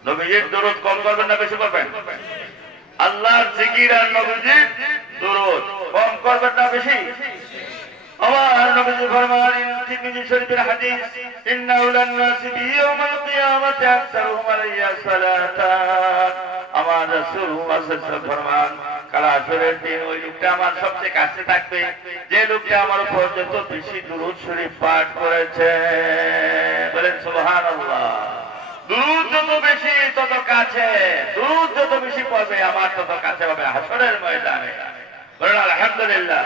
নবীজির দুরূদ কম করবেন না বেশি করবেন? আল্লাহর জিকির আর নবীজির দুরূদ কম করবেন না বেশি? আমার নবীজি ফরমান, তিরমিজি শরীফের হাদিস, ইন্নাহু লান-নাসি বিয়াউমিল কিয়ামাতি আকসারুহুম আলাইয়া সালাতান। আমার রাসূল সাল্লাল্লাহু ফরমান, কাল হাসরের দিন ওই লোকটা আমার সবচেয়ে কাছে থাকবে যে লোকটা আমার উপর যত বেশি দুরূদ শরীফ পাঠ করেছে। বলেন সুবহানাল্লাহ। দুরূদ যত বেশি তত কাছে, দুরূদ যত বেশি পড়বে আমার তত কাছে হবে হাসরের ময়দানে। বলেন আলহামদুলিল্লাহ।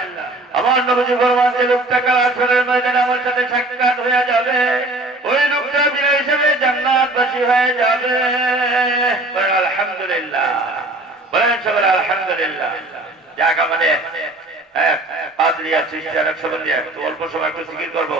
আমার নবীজি ফরমান, যে লোকটা কাল হাসরের ময়দানে আমার সাথে সাক্ষাৎ হয়ে যাবে, ওই লোকটা বিনা হিসেবে জান্নাতবাসী হয়ে যাবে। বলেন আলহামদুলিল্লাহ, বলেন সবাই আলহামদুলিল্লাহ। যাক, আমাদের কাদরিয়া, চিশতিয়া, নকশবন্দিয়া একটু অল্প সময় একটু জিকির করবো।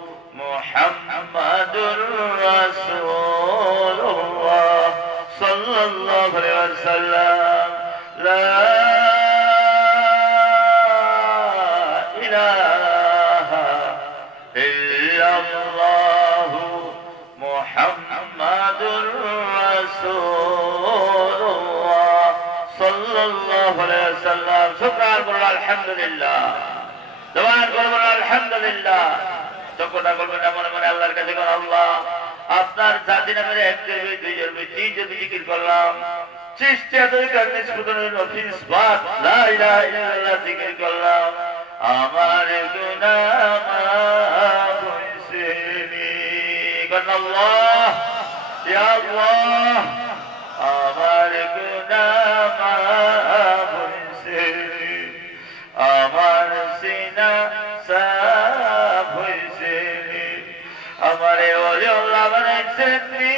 الله محمد رسول الله صلى الله عليه وسلم شكرا قول الحمد لله জবান করবেন আলহামদুলিল্লাহ চোখটা করবেন মনে মনে আল্লাহর কাছে কোন আল্লাহ আপনার জাতি নামের একজন দুইজন তিনজন জিকির করলাম চিস্তিয়া তরিকার নিষ্পত্তির নফিস বাত লা ইলাহা ইল্লাল্লাহ জিকির করলাম আমার গুনাহ মাফ হইছেনি কোন আল্লাহ ইয়া আল্লাহ আমার গুনাহ মাফ হইছেনি আমার সিনা সাফ হইছেনি আমারে ওরে আল্লাহ বানাইছেনি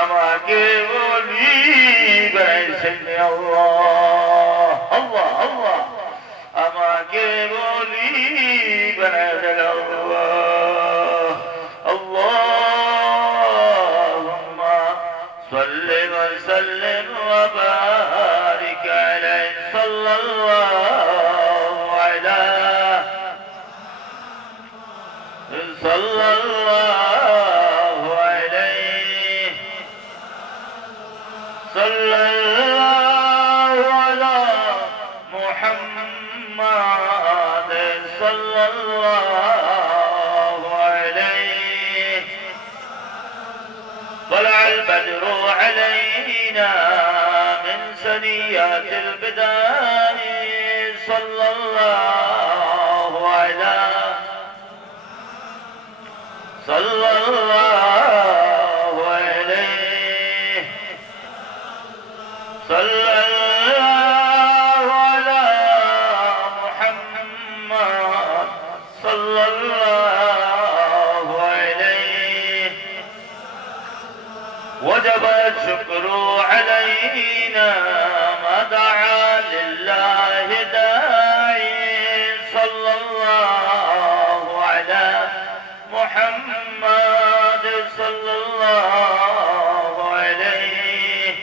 আমাকে বলি বানাইছেনি আল্লাহ আল্লাহ আল্লাহ আমাকে বলি বানাইছেন আল্লাহ আল্লাহুম্মা সাল্লি ওয়া সাল্লিম ওয়া বারিক আলাইহি সাল্লাল্লাহু আলাইহি সাল্লাল্লাহু আলা মুহাম্মাদ সাল্লাল্লাহু আলাইহি طلع البدر علينا من ثنيات البداء صلى الله على صلى الله عليه صلى الله على محمد صلى الله عليه وجب الشكر علينا ما دعا لله داعي صلى الله على محمد صلى الله عليه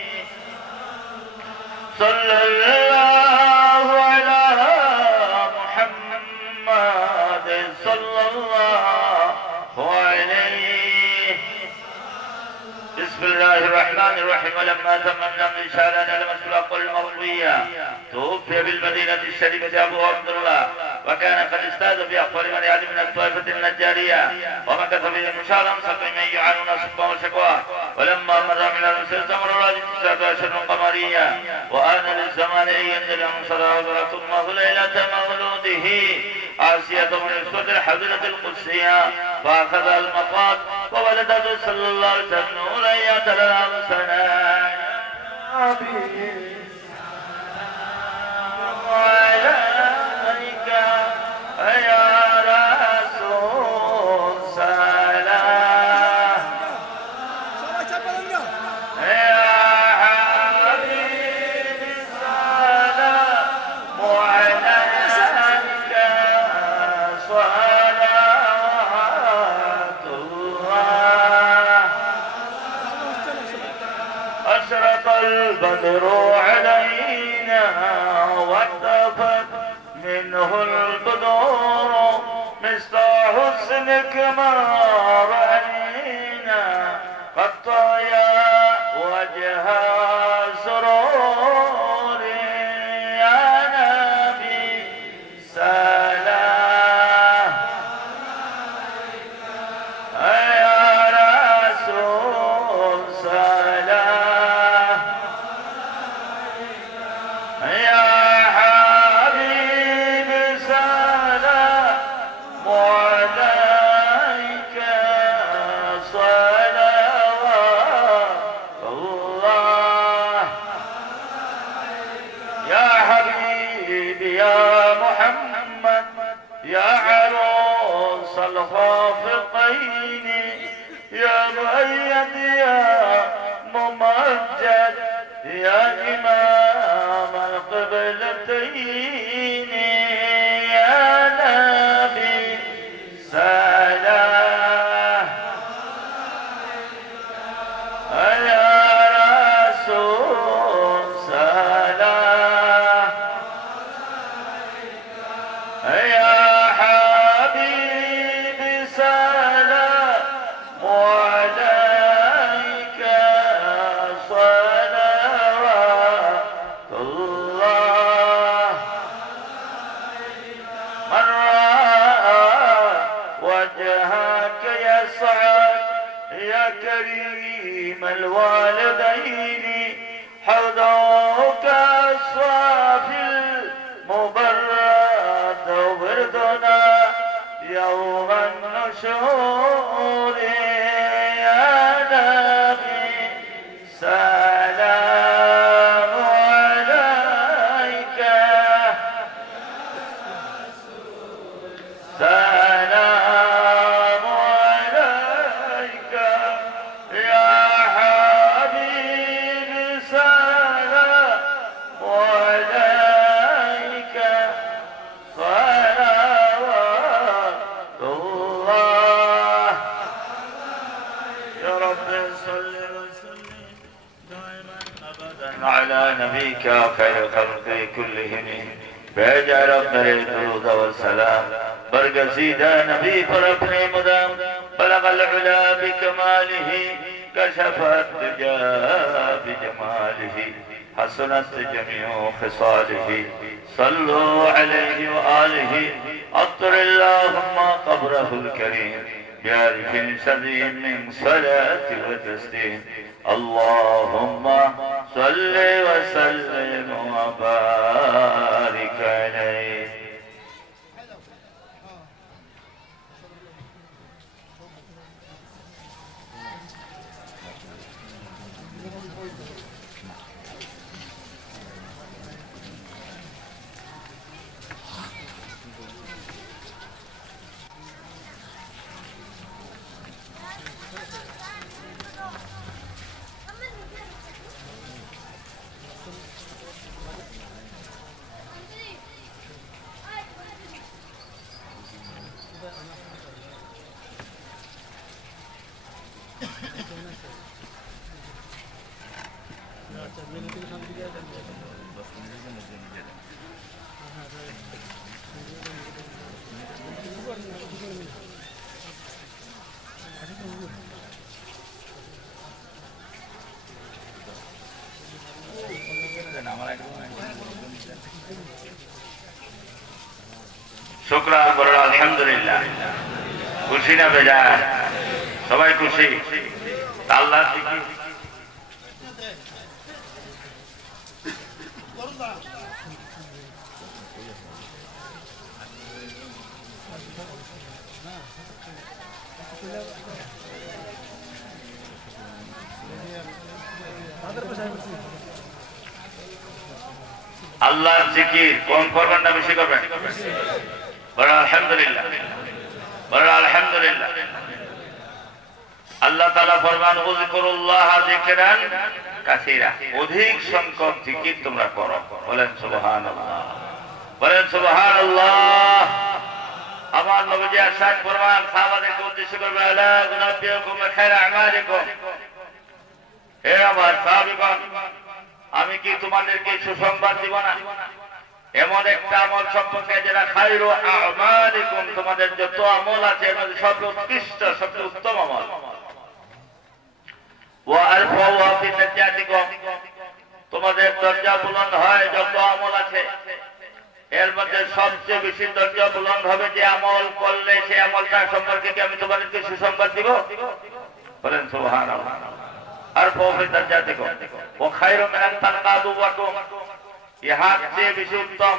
صلى الله على محمد صلى الله عليه بسم الله الرحمن الرحيم ولما تممنا من شهرنا المسلوق المضوية توفي بالمدينة الشريفة أبو عبد الله وكان قد استاذ في أقوال من يعلم من الطائفة النجارية ومكث فيه مشارا سقيما يعانون صبا وشكوى ولما مر من المسير تمر راجل 19 قمرية وآن للزمان أن ينزل أنصره ثم ليلة مولوده عاسية من السود الحضرة القدسية فأخذ المقاد وولدته صلى الله عليه وسلم نورا يتلال سنة وعليك يا رسول سلام يا حبيبي سلام وعليك صلوات الله أشرق البدر علينا واتفت منه البدور مثل حسنك ما رأينا قد طايا وجه سرور يا نبي سلام يا رسول سلام يا حبيبي سلام عليك صلوات الله يا حبيبي يا محمد يا عروس الخافقين يا مؤيد يا ممجد يا إمام القبلتين يا نبي سلام يا رسول سلام يا حبيب يا كريم الوالدين حوضك الصافي المبرد وردنا يوم النشور يا نبي سلام عليك سلام عليك يا حبيبي سلام عليك صلوات الله يا رب صل وسلم دائما ابدا على نبيك خير خلق كلهم भेजा रब मेरे दुरूद व सलाम बरगज़ीदा नबी पर अपने मुदाम बलगल उला बिकमालिही कशफत दुजा बिजमालिही हसनत जमीउ खिसालिही सल्लु अलैहि व आलिही अत्तरिल्लाहुम्मा क़ब्रहुल करीम बिअल्फिन सदीन मिन सलाति व तस्लीम अल्लाहुम्मा सल्लि व सल्लिम व बारिक अलैहि। शुक्रान बड़ा अल्हम्दुलिल्लाह खुशी ना बेजा सबाई खुशी अल्लाह की अल्लाह जिकिर कौन करবেন না বেশি করবেন बड़ा अल्हम्दुलिल्लाह बड़ा अल्हम्दुलिल्लाह अल्लाह ताला फरमान उज़कुरुल्लाह जिकरान कासीरा अधिक संख्यक जिकिर তোমরা করো বলেন সুবহানাল্লাহ বলেন সুবহানাল্লাহ। আমার নবীজি ارشاد ফরমান সাহাবাদেরকে উদ্দেশ্য করে আলা গুনাবিকুম খায়রা আমালিকুম হে আমার সাহাবীগণ আমি কি তোমাদেরকে সুসংবাদ দিব না এমন একটা আমল সম্পর্কে যেটা খায়রু আমালিকুম তোমাদের যত আমল আছে এর মধ্যে সবচেয়ে উৎকৃষ্ট সবচেয়ে উত্তম আমল ওয়া আরফাউ ফি দারাজাতিকুম তোমাদের দরজা বুলন্দ হয় যত আমল আছে এর মধ্যে সবচেয়ে বেশি দরজা বুলন্দ হবে যে আমল করলে সেই আমলটা সম্পর্কে কি আমি তোমাদেরকে সুসংবাদ দিব বলেন সুবহানাল্লাহ। আরফাউ ফি দারাজাতিকুম ওয়া খায়রু মিন আন তালকাদু ওয়াকুম ইহার চেয়ে বেশি উত্তম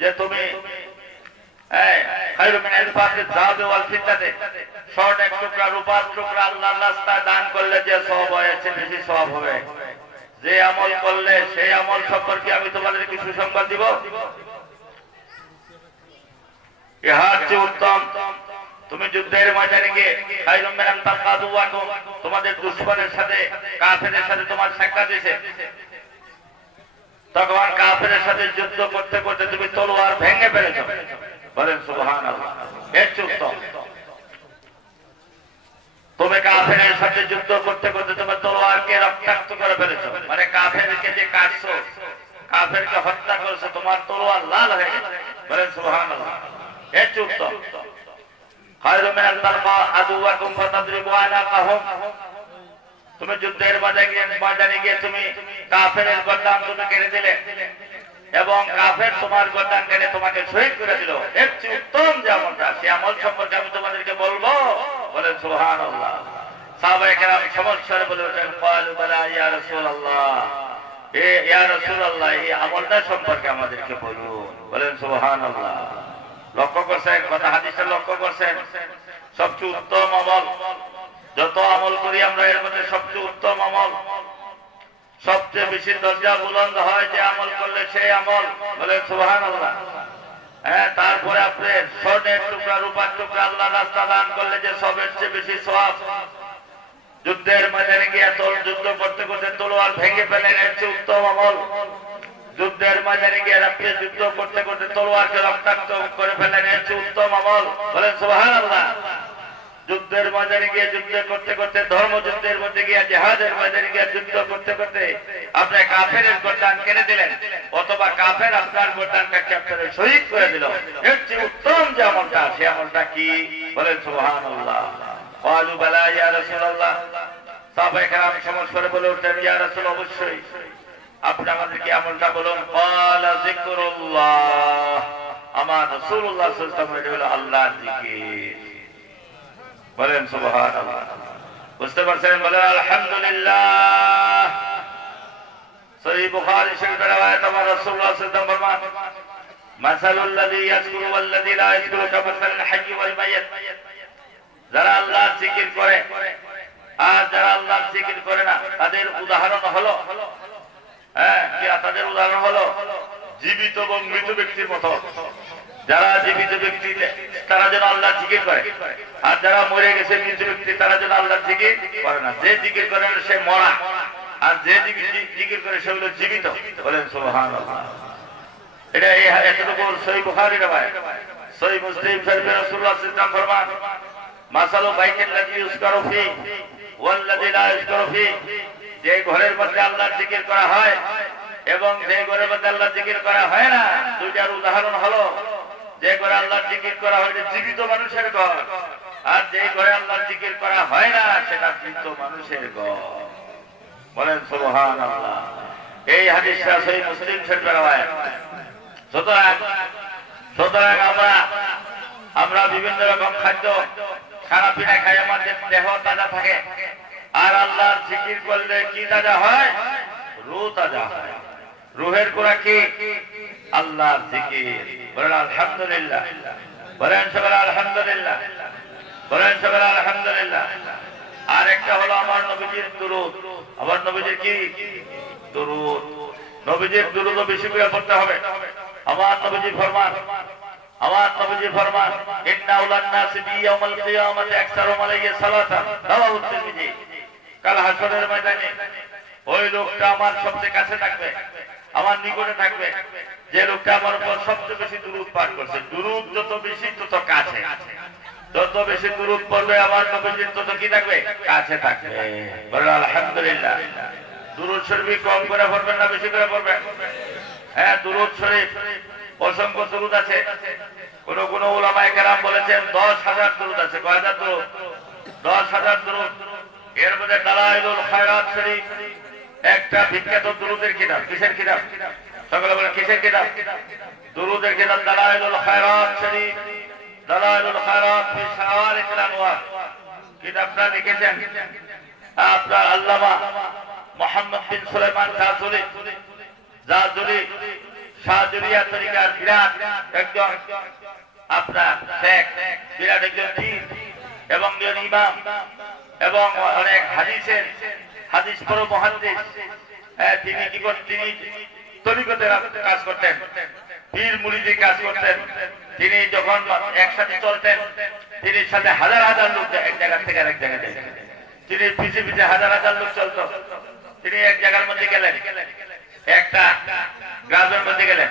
যে তুমি খায়রু মিন ইনফাকিজ যাহাব ওয়াল ফিতনাতে স্বর্ণ এক টুকরা রূপার টুকরা আল্লাহর রাস্তায় দান করলে যে সওয়াব হয় এর চেয়ে বেশি সওয়াব হবে যে আমল করলে সেই আমল সম্পর্কে আমি তোমাদের কিছু সংবাদ দিব ইহার চেয়ে উত্তম তুমি যুদ্ধের ময়দানে গিয়ে খায়রু মিন আন তালকাদু ওয়াকুম তোমাদের দুশমনের সাথে কাফেরের সাথে তোমার সাক্ষাৎ দিয়েছে তখন কাফেরের সাথে যুদ্ধ করতে করতে তুমি তলোয়ার ভেঙে ফেলেছো বলেন সুবহানাল্লাহ এর উত্তম তুমি কাফেরের সাথে যুদ্ধ করতে করতে তুমি তলোয়ারকে রক্তাক্ত করে ফেলেছো মানে কাফেরকে যে কাটছো কাফেরকে হত্যা করেছো তোমার তলোয়ার লাল হয়ে গেছে বলেন সুবহানাল্লাহ এর উত্তম খায়রু মিন আন তালকা আদুওয়াকুম ফাতাদরিবু আনাকাহুম তুমি যুদ্ধের ময়দানে গিয়ে তুমি কাফেরের গর্দান তুমি কেটে দিলে এবং কাফের তোমার গর্দান কেটে তোমাকে শহীদ করে দিল এর চেয়ে উত্তম যে আমলটা সে আমল সম্পর্কে আমি তোমাদেরকে বলবো বলেন সুবহানাল্লাহ। সাহাবায়ে কেরাম সমস্যারে বলে ওঠেন ক্বালু বালা ইয়া রাসূলুল্লাহ, ইয়া রাসূলুল্লাহ এই আমলটা সম্পর্কে আমাদেরকে বলুন। বলেন সুবহানাল্লাহ। লক্ষ্য করছেন কথা, হাদিসটা লক্ষ্য করছেন, সবচেয়ে উত্তম আমল যত আমল করি আমরা এর মধ্যে সবচেয়ে উত্তম আমল, সবচেয়ে বেশি দরজা বুলন্দ হয় যে আমল করলে সেই আমল। বলেন সুবহানাল্লাহ। হ্যাঁ, তারপরে আপনি স্বর্ণের টুকরা রূপার টুকরা আল্লাহ রাস্তা দান করলে যে সবের চেয়ে বেশি সওয়াব। যুদ্ধের ময়দানে গিয়ে যুদ্ধ করতে করতে তলোয়ার ভেঙে ফেলেন, এর চেয়ে উত্তম আমল। যুদ্ধের ময়দানে গিয়ে আপনি যুদ্ধ করতে করতে তলোয়ারকে রক্তাক্ত করে ফেলেন, এর চেয়ে উত্তম আমল। বলেন সুবহানাল্লাহ। যুদ্ধের ময়দানে গিয়ে যুদ্ধ করতে করতে, ধর্মযুদ্ধের মধ্যে গিয়ে, জিহাদের ময়দানে গিয়ে যুদ্ধ করতে করতে আপনি কাফেরের গর্দান কেড়ে দিলেন, অথবা কাফের আপনার গর্দানটাকে আপনার শহীদ করে দিল, এর চেয়ে উত্তম যে আমলটা, সে আমলটা কি? বলেন সুবহানাল্লাহ। ক্বালু বালা ইয়া রাসূলুল্লাহ, সাহাবায়ে কেরাম সমস্ত করে বলে উঠলেন ইয়া রাসূল, অবশ্যই আপনি আমাদেরকে আমলটা বলুন। ক্বালা যিকরুল্লাহ, আমার রাসূলুল্লাহ সাল্লাল্লাহু আলাইহি ওয়াসাল্লাম হলো আল্লাহর জিকির। বলেন সুবহানাল্লাহ। বুঝতে পারছেন? বলেন আলহামদুলিল্লাহ। সহিহ বুখারী শরীফের রওয়ায়াত, আমার রাসূলুল্লাহ সাল্লাল্লাহু আলাইহি ওয়াসাল্লাম ফরমান মাসালুল লাযী ইয়াযকুরু ওয়াল লাযী লা ইয়াযকুরু কামাসালিল হাইয়্যি ওয়াল মাইয়্যিত। যারা আল্লাহর জিকির করে আর যারা আল্লাহর জিকির করে না, তাদের উদাহরণ হলো, তাদের উদাহরণ হলো জীবিত এবং মৃত ব্যক্তির মতো। যারা জীবিত ব্যক্তি তারা যেন আল্লাহর জিকির করে, আর যারা মরে গেছে মৃত ব্যক্তি তারা যেন আল্লাহর জিকির করে না। যে জিকির করে না সে মরা, আর যে জিকির করে সে হলো জীবিত। বলেন সুবহানাল্লাহ। এটা এতটুকু সহিহ বুখারীর রওয়ায়াত। সহিহ মুসলিম শরীফে রাসূলুল্লাহ সাল্লাল্লাহু আলাইহি ওয়াসাল্লাম ফরমান মাসালু বাইতিল লাযী ইউযকারু ফি ওয়াল লাযী লা ইউযকারু ফি, যে ঘরের মধ্যে আল্লাহর জিকির করা হয় এবং যে ঘরের মধ্যে আল্লাহর জিকির করা হয় না, দুইটার উদাহরণ হলো যে ঘরে আল্লাহর জিকির করা হয় জীবিত মানুষের ঘর, আর যে ঘরে আল্লাহর জিকির করা হয় না সেটা মৃত মানুষের ঘর। বলেন সুবহানাল্লাহ। এই হাদিসটা সহিহ মুসলিম শরীফের রওয়ায়াত। সুতরাং আমরা বিভিন্ন রকম খাদ্য খানা পিনা খাই, আমাদের দেহ তাজা থাকে, আর আল্লাহর জিকির করলে কি তাজা হয়? রূহ তাজা হয়। রূহের খোরাক কি? আল্লাহর জিকির। বলেন আলহামদুলিল্লাহ। বলেন সবাই আলহামদুলিল্লাহ। বলেন সবাই আলহামদুলিল্লাহ। আর একটা হলো আমার নবীজির দুরূদ। আমার নবীজির কি? দুরূদ। নবীজির দুরূদ বেশি করে পড়তে হবে। আমার নবীজি ফরমান ইন্না আওলান নাসি বি ইয়াউমিল কিয়ামাতি আকসারুহুম আলাইহি সালাতান, রাওয়াহু তিরমিজি। কাল হাসরের ময়দানে ওই লোকটা আমার সবচেয়ে কাছে থাকবে, আমার নিকটে থাকবে, যে লোকটা আমার উপর সবচেয়ে বেশি দুরূদ পাঠ করছে। দুরূদ যত বেশি তত কাছে, যত বেশি দুরূদ পড়বে আমার নবীজির তত কি থাকবে? কাছে থাকবে। বলেন আলহামদুলিল্লাহ। দুরূদ শরীফ কম করে পড়বেন না বেশি করে পড়বেন? হ্যাঁ, দুরূদ শরীফ অসংখ্য দুরূদ আছে। কোন উলামায়ে কেরাম বলেছেন 10,000 দুরূদ আছে। কয় হাজার দুরূদ? 10,000 দুরূদ। এর মধ্যে দালাইলুল খায়রাত শরীফ একটা বিখ্যাত দুরূদের কিতাব। কিসের কিতাব? সকলে বলেন কিসের কিতাব? দুরূদের কিতাব দালাইলুল খায়রাত শরীফ। দালাইলুল খায়রাত ফি শাওয়ারিকিল আনওয়ার কিতাবটা লিখেছেন আপনার আল্লামা মুহাম্মদ বিন সুলাইমান জাযুলি শাহজুলিয়া তরিকার বিরাট একজন আপনার শেখ, বিরাট একজন পীর এবং ইমাম, এবং অনেক হাদিস পড়ো মুহাদ্দিস। তিনি কি করতেন? তিনি তরিকতের কাজ করতেন, পীর মুরিদি কাজ করতেন। তিনি যখন একসাথে চলতেন, তিনি সাথে হাজার হাজার লোক এক জায়গা থেকে আরেক জায়গায় যেতেন। তিনি পিছে পিছে হাজার হাজার লোক চলত। তিনি এক জায়গার মধ্যে গেলেন, একটা গ্রামের মধ্যে গেলেন,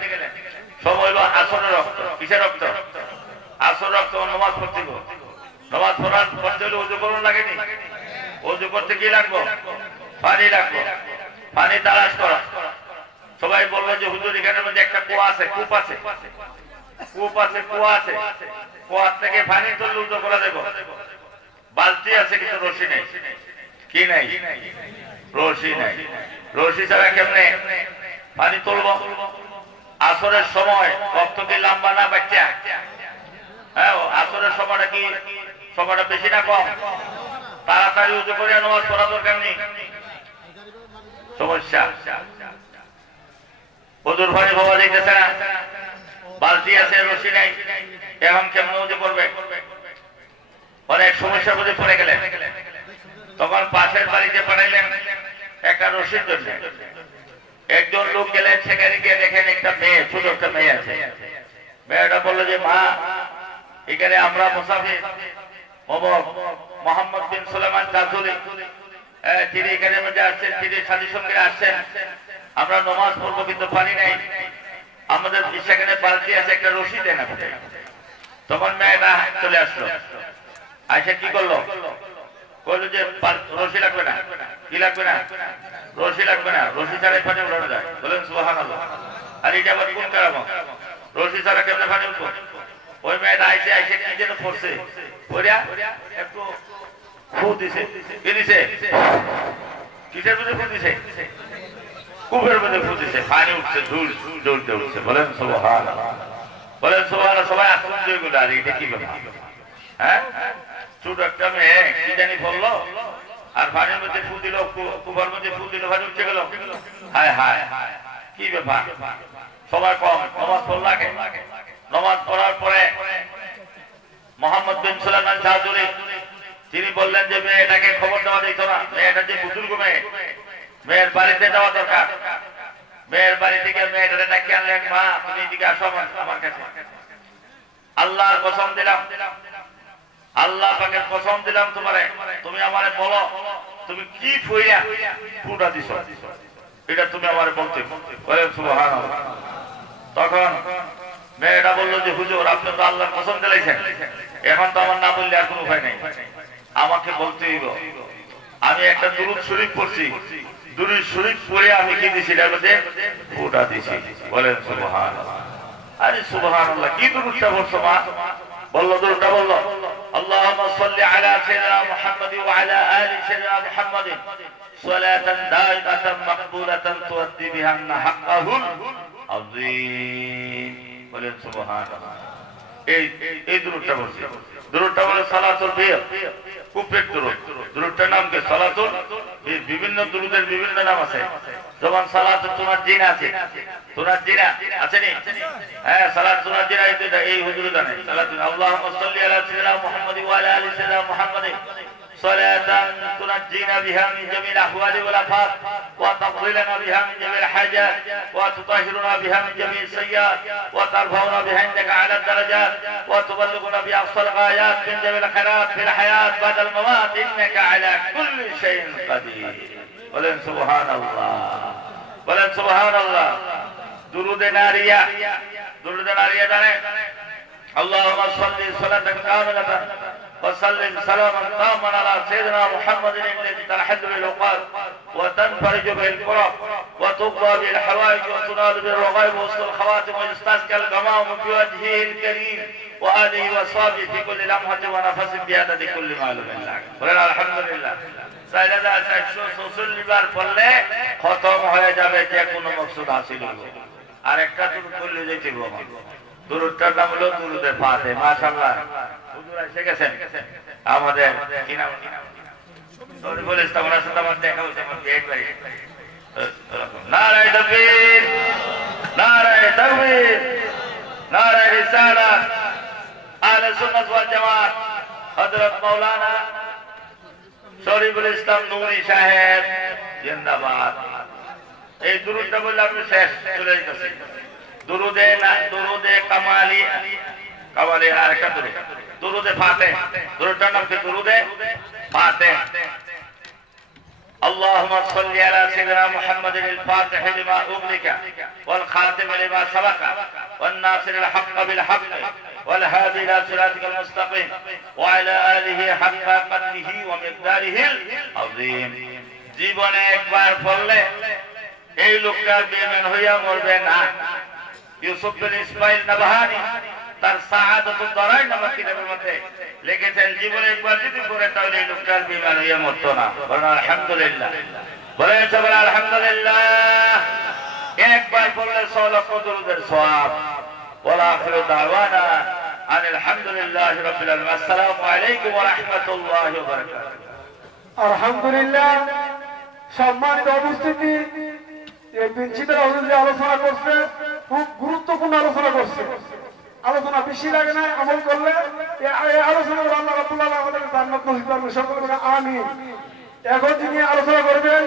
সময় হলো আসরের রক্ত। কিসের রক্ত? আসর রক্ত। নামাজ পড়তে, নামাজ পড়ার পড়তে হলে ওযু করুন লাগেনি? ওযু করতে কি লাগবো? পানি লাগবো। পানি তালাশ করা। সবাই বললো যে হুজুর এখানের মধ্যে একটা কুয়া আছে, কূপ আছে, কুয়ার থেকে পানি তুললে উযু করা দেবো। বালতি আছে কিন্তু রশি নেই। কি নাই? রশি নাই। রশি ছাড়া কেমনে পানি তুলবো? আসরের সময় রক্ত কি লম্বা না বাচ্চা? হ্যাঁ, আসরের সময়টা কি? সময়টা বেশি না কম? তাড়াতাড়ি উজু করে নামাজ পড়া দরকার নেই, সমস্যা। ওজুর পানি পাওয়া যাইতেছে না, বালতি আছে রশি নাই, এখন কেমন উজু করবে? অনেক সমস্যার মধ্যে পড়ে গেলেন। তখন পাশের বাড়িতে পাঠাইলেন একটা রশির জন্য। একজন লোক গেলেন, সেখানে গিয়ে দেখেন একটা মেয়ে, ছোট একটা মেয়ে আছে। মেয়েটা বললো যে মা, এখানে আমরা মুসাফির মোহাম্মদ বিন সুলাইমান জাজুলি, তিনি এখানে মধ্যে আসছেন, তিনি সাথী সঙ্গে আসছেন, আমরা নামাজ পড়বো কিন্তু পানি নাই, আমাদের সেখানে বালতি আছে, একটা রশি দেন আপনি। তখন মেয়েটা চলে আসলো, আইসা কি করলো? বললো যে রশি লাগবে না। কি লাগবে না? রশি লাগবে না, রশি ছাড়াই পানি উঠানো যায়। বলেন সুবহানাল্লাহ। আর এটা আবার কোন কারণ? রশি ছাড়া কেমনে পানি উঠবো? ওই মেয়েটা আইসে আইসে কি যেন পড়ছে, পড়িয়া একটু ফু দিছে। কি দিছে? কিসের মধ্যে ফু দিছে? কূপের মধ্যে ফু দিছে, পানি উঠছে, ধুল জ্বলতে উঠছে। বলেন সুবহানাল্লাহ। বলেন সুবহানাল্লাহ। সবাই আশ্চর্য হয়ে গেল, আর এটা কি ব্যাপার? হ্যাঁ, ছোট একটা মেয়ে কি জানি বললো, আর পানির মধ্যে ফু দিল, কূপের মধ্যে ফু দিল, পানি উঠে গেল। হায় হায়, কি ব্যাপার? সবাই কম নামাজ পড়ল। আগে নামাজ পড়ার পরে মোহাম্মদ বিন সুলাইমান জাজুলি তিনি বললেন যে মেয়েটাকে খবর দেওয়া যেত না, মেয়েটা যে বুজুর্গ মেয়ে, মেয়ের বাড়িতে যাওয়া দরকার। মেয়ের বাড়ি থেকে মেয়েটাকে ডাকি আনলেন, মা তুমি এদিকে আসো আমার কাছে। আল্লাহর কসম দিলাম, আল্লাহ পাকের কসম দিলাম তোমারে, তুমি আমারে বলো তুমি কি ফুইয়া ফুটা দিছো, এটা তুমি আমারে বলতে। বলেন সুবহানাল্লাহ। তখন মেয়েটা বললো যে হুজুর, আপনি তো আল্লাহর কসম দিলেছেন, এখন তো আমার না বললে আর কোনো উপায় নেই, আমাকে বলতে হইব। আমি একটা দুরূদ শরীফ পড়ছি, দুরূদ শরীফ পড়ে আমি কি দিছি, এটার মধ্যে ফুটা দিছি। বলেন সুবহানাল্লাহ। আরে সুবহানাল্লাহ, কি দুরূদটা পড়ছো মা? বললো দুরূদটা বললো, اللهم صل على سيدنا محمد وعلى آل سيدنا محمد صلاة دائمة مقبولة تؤدي بها حقه العظيم। বলেন সুবহানাল্লাহ। এই দুরূদটা বলছি। দুরূদটা হলো সালাতুল বির, কুফের দুরূদ। দুরূদটার নাম কি? সালাতুল বির। বিভিন্ন দুরূদের বিভিন্ন নাম আছে। যেমন সালাতুল তুনাজ্জিনা আছে, তুনাজ্জিনা আছে নি? হ্যাঁ, সালাতুল তুনাজ্জিনা এই হুজুর জানে। সালাতুল আল্লাহুম্মা সাল্লি আলা সাইয়্যিদিনা মুহাম্মাদি ওয়া আলা আলি সাইয়্যিদিনা মুহাম্মাদি সালাতান তুনাজ্জিনা বিহা মিন জামিল আহওয়ালি ওয়াল আফাত ওয়া তাফযিলুনা বিহা মিন জামিল হাজাত ওয়া তুতাহিরুনা বিহা মিন জামিল সাইয়্যাত ওয়া তারফাউনা বিহা ইনদাকা আলা দারাজাত ওয়া তুবাল্লিগুনা বিহা আফসাল গায়াত মিন জামিল খায়রাত ফিল হায়াত বাদাল মামাত ইন্নাকা আলা কুল্লি শাইইন কাদির। বলেন সুবহানাল্লাহ। বলেন সুবহানাল্লাহ। দুরুদে নারিয়া, দুরুদে নারিয়া জানেন? اللهم صل صلاة كاملة وسلم سلاما تاما على سيدنا محمد الذي تنحل به العقد وتنفرج به الكرب وتقضى به الحوائج وتنال به الرغائب وسط الخواتم ويستسقى الغمام بوجهه الكريم وآله وصحبه في كل لمحة ونفس بعدد كل معلوم لك। বলেন আলহামদুলিল্লাহ। সাইয়েদা 446 বার পড়লে খতম হয়ে যাবে যে কোনো মকসুদ হাসিল হবে। আর একটা দুরূদ পড়লে যেতে হবে। দুরূদটার নাম হলো দুরুদে ফাতিহা। মাশাআল্লাহ, হুজুর এসে গেছেন আমাদের। কি নাম? শরীফুল ইসলাম। ওনার সাথে আমার দেখা হয়েছে একবারই। নারায়ে তাকবীর, নারায়ে তাকবীর, নারায়ে রিসালাত। আহলে সুন্নাত ওয়াল জামাত হযরত মাওলানা শরীফুল ইসলাম নূরী সাহেব জিন্দাবাদ। এই দুরূদটা বললে আমি শেষ চলে যাচ্ছি। দুরুদে না, দুরুদে কামালি, কামালি আরেকটা দুরুদ, দুরুদে ফাতিহা। দুরুদটার নাম কি? দুরুদে ফাতিহা। اللهم صل على سيدنا محمد الفاتح لما أغلق والخاتم لما سبق والناصر الحق بالحق والهادي إلى صراطك المستقيم وعلى آله حق قدره ومقداره العظيم। জীবনে একবার পড়লে এই লোকটার বেঈমান হইয়া মরবে না। ইউসুফ বিন ইসমাইল নাবাহানী তার সাআদাতুদ দারাইন নামক কিতাবের মধ্যে লিখেছেন, জীবনে একবার যদি পড়ে তাহলে এই লোকটার বেঈমান হইয়া মরতো না। বলেন আলহামদুলিল্লাহ। বলেন সবাই আলহামদুলিল্লাহ। একবার পড়লে 100 লক্ষ দুরূদের সওয়াব। ওয়া আখিরু দাওয়ানা আলহামদুলিল্লাহি রাব্বিল আলামিন। আসসালামু আলাইকুম ওয়া রাহমাতুল্লাহি ওয়া বারাকাতুহু। আলহামদুলিল্লাহ, সম্মানিত উপস্থিতি, এই প্রিন্সিপাল যে আলোচনা করছে খুব গুরুত্বপূর্ণ আলোচনা করছে। আলোচনা বেশি লাগে না, আমল করলে এই আলোচনা আল্লাহ রাব্বুল আলামিন আমাদেরকে জান্নাত নসিব করবেন, সকলে বলে আমিন। এখন যিনি আলোচনা করবেন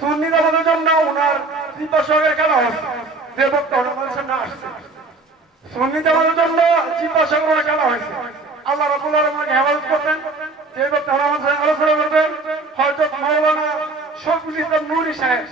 সুন্নি জামাতের জন্য ওনার চিত্তাশকের খেলা হচ্ছে, যে বক্তা আমাদের সামনে আসছে সুন্নি জামাতের জন্য চিত্তাশকের খেলা হয়েছে। আল্লাহ রাব্বুল আলামিন হেফাজত করবেন। যে বক্তা আমাদের সাথে আলোচনা করবেন হযরত মাওলানা শফিউল ইসলাম নূরী সাহেব,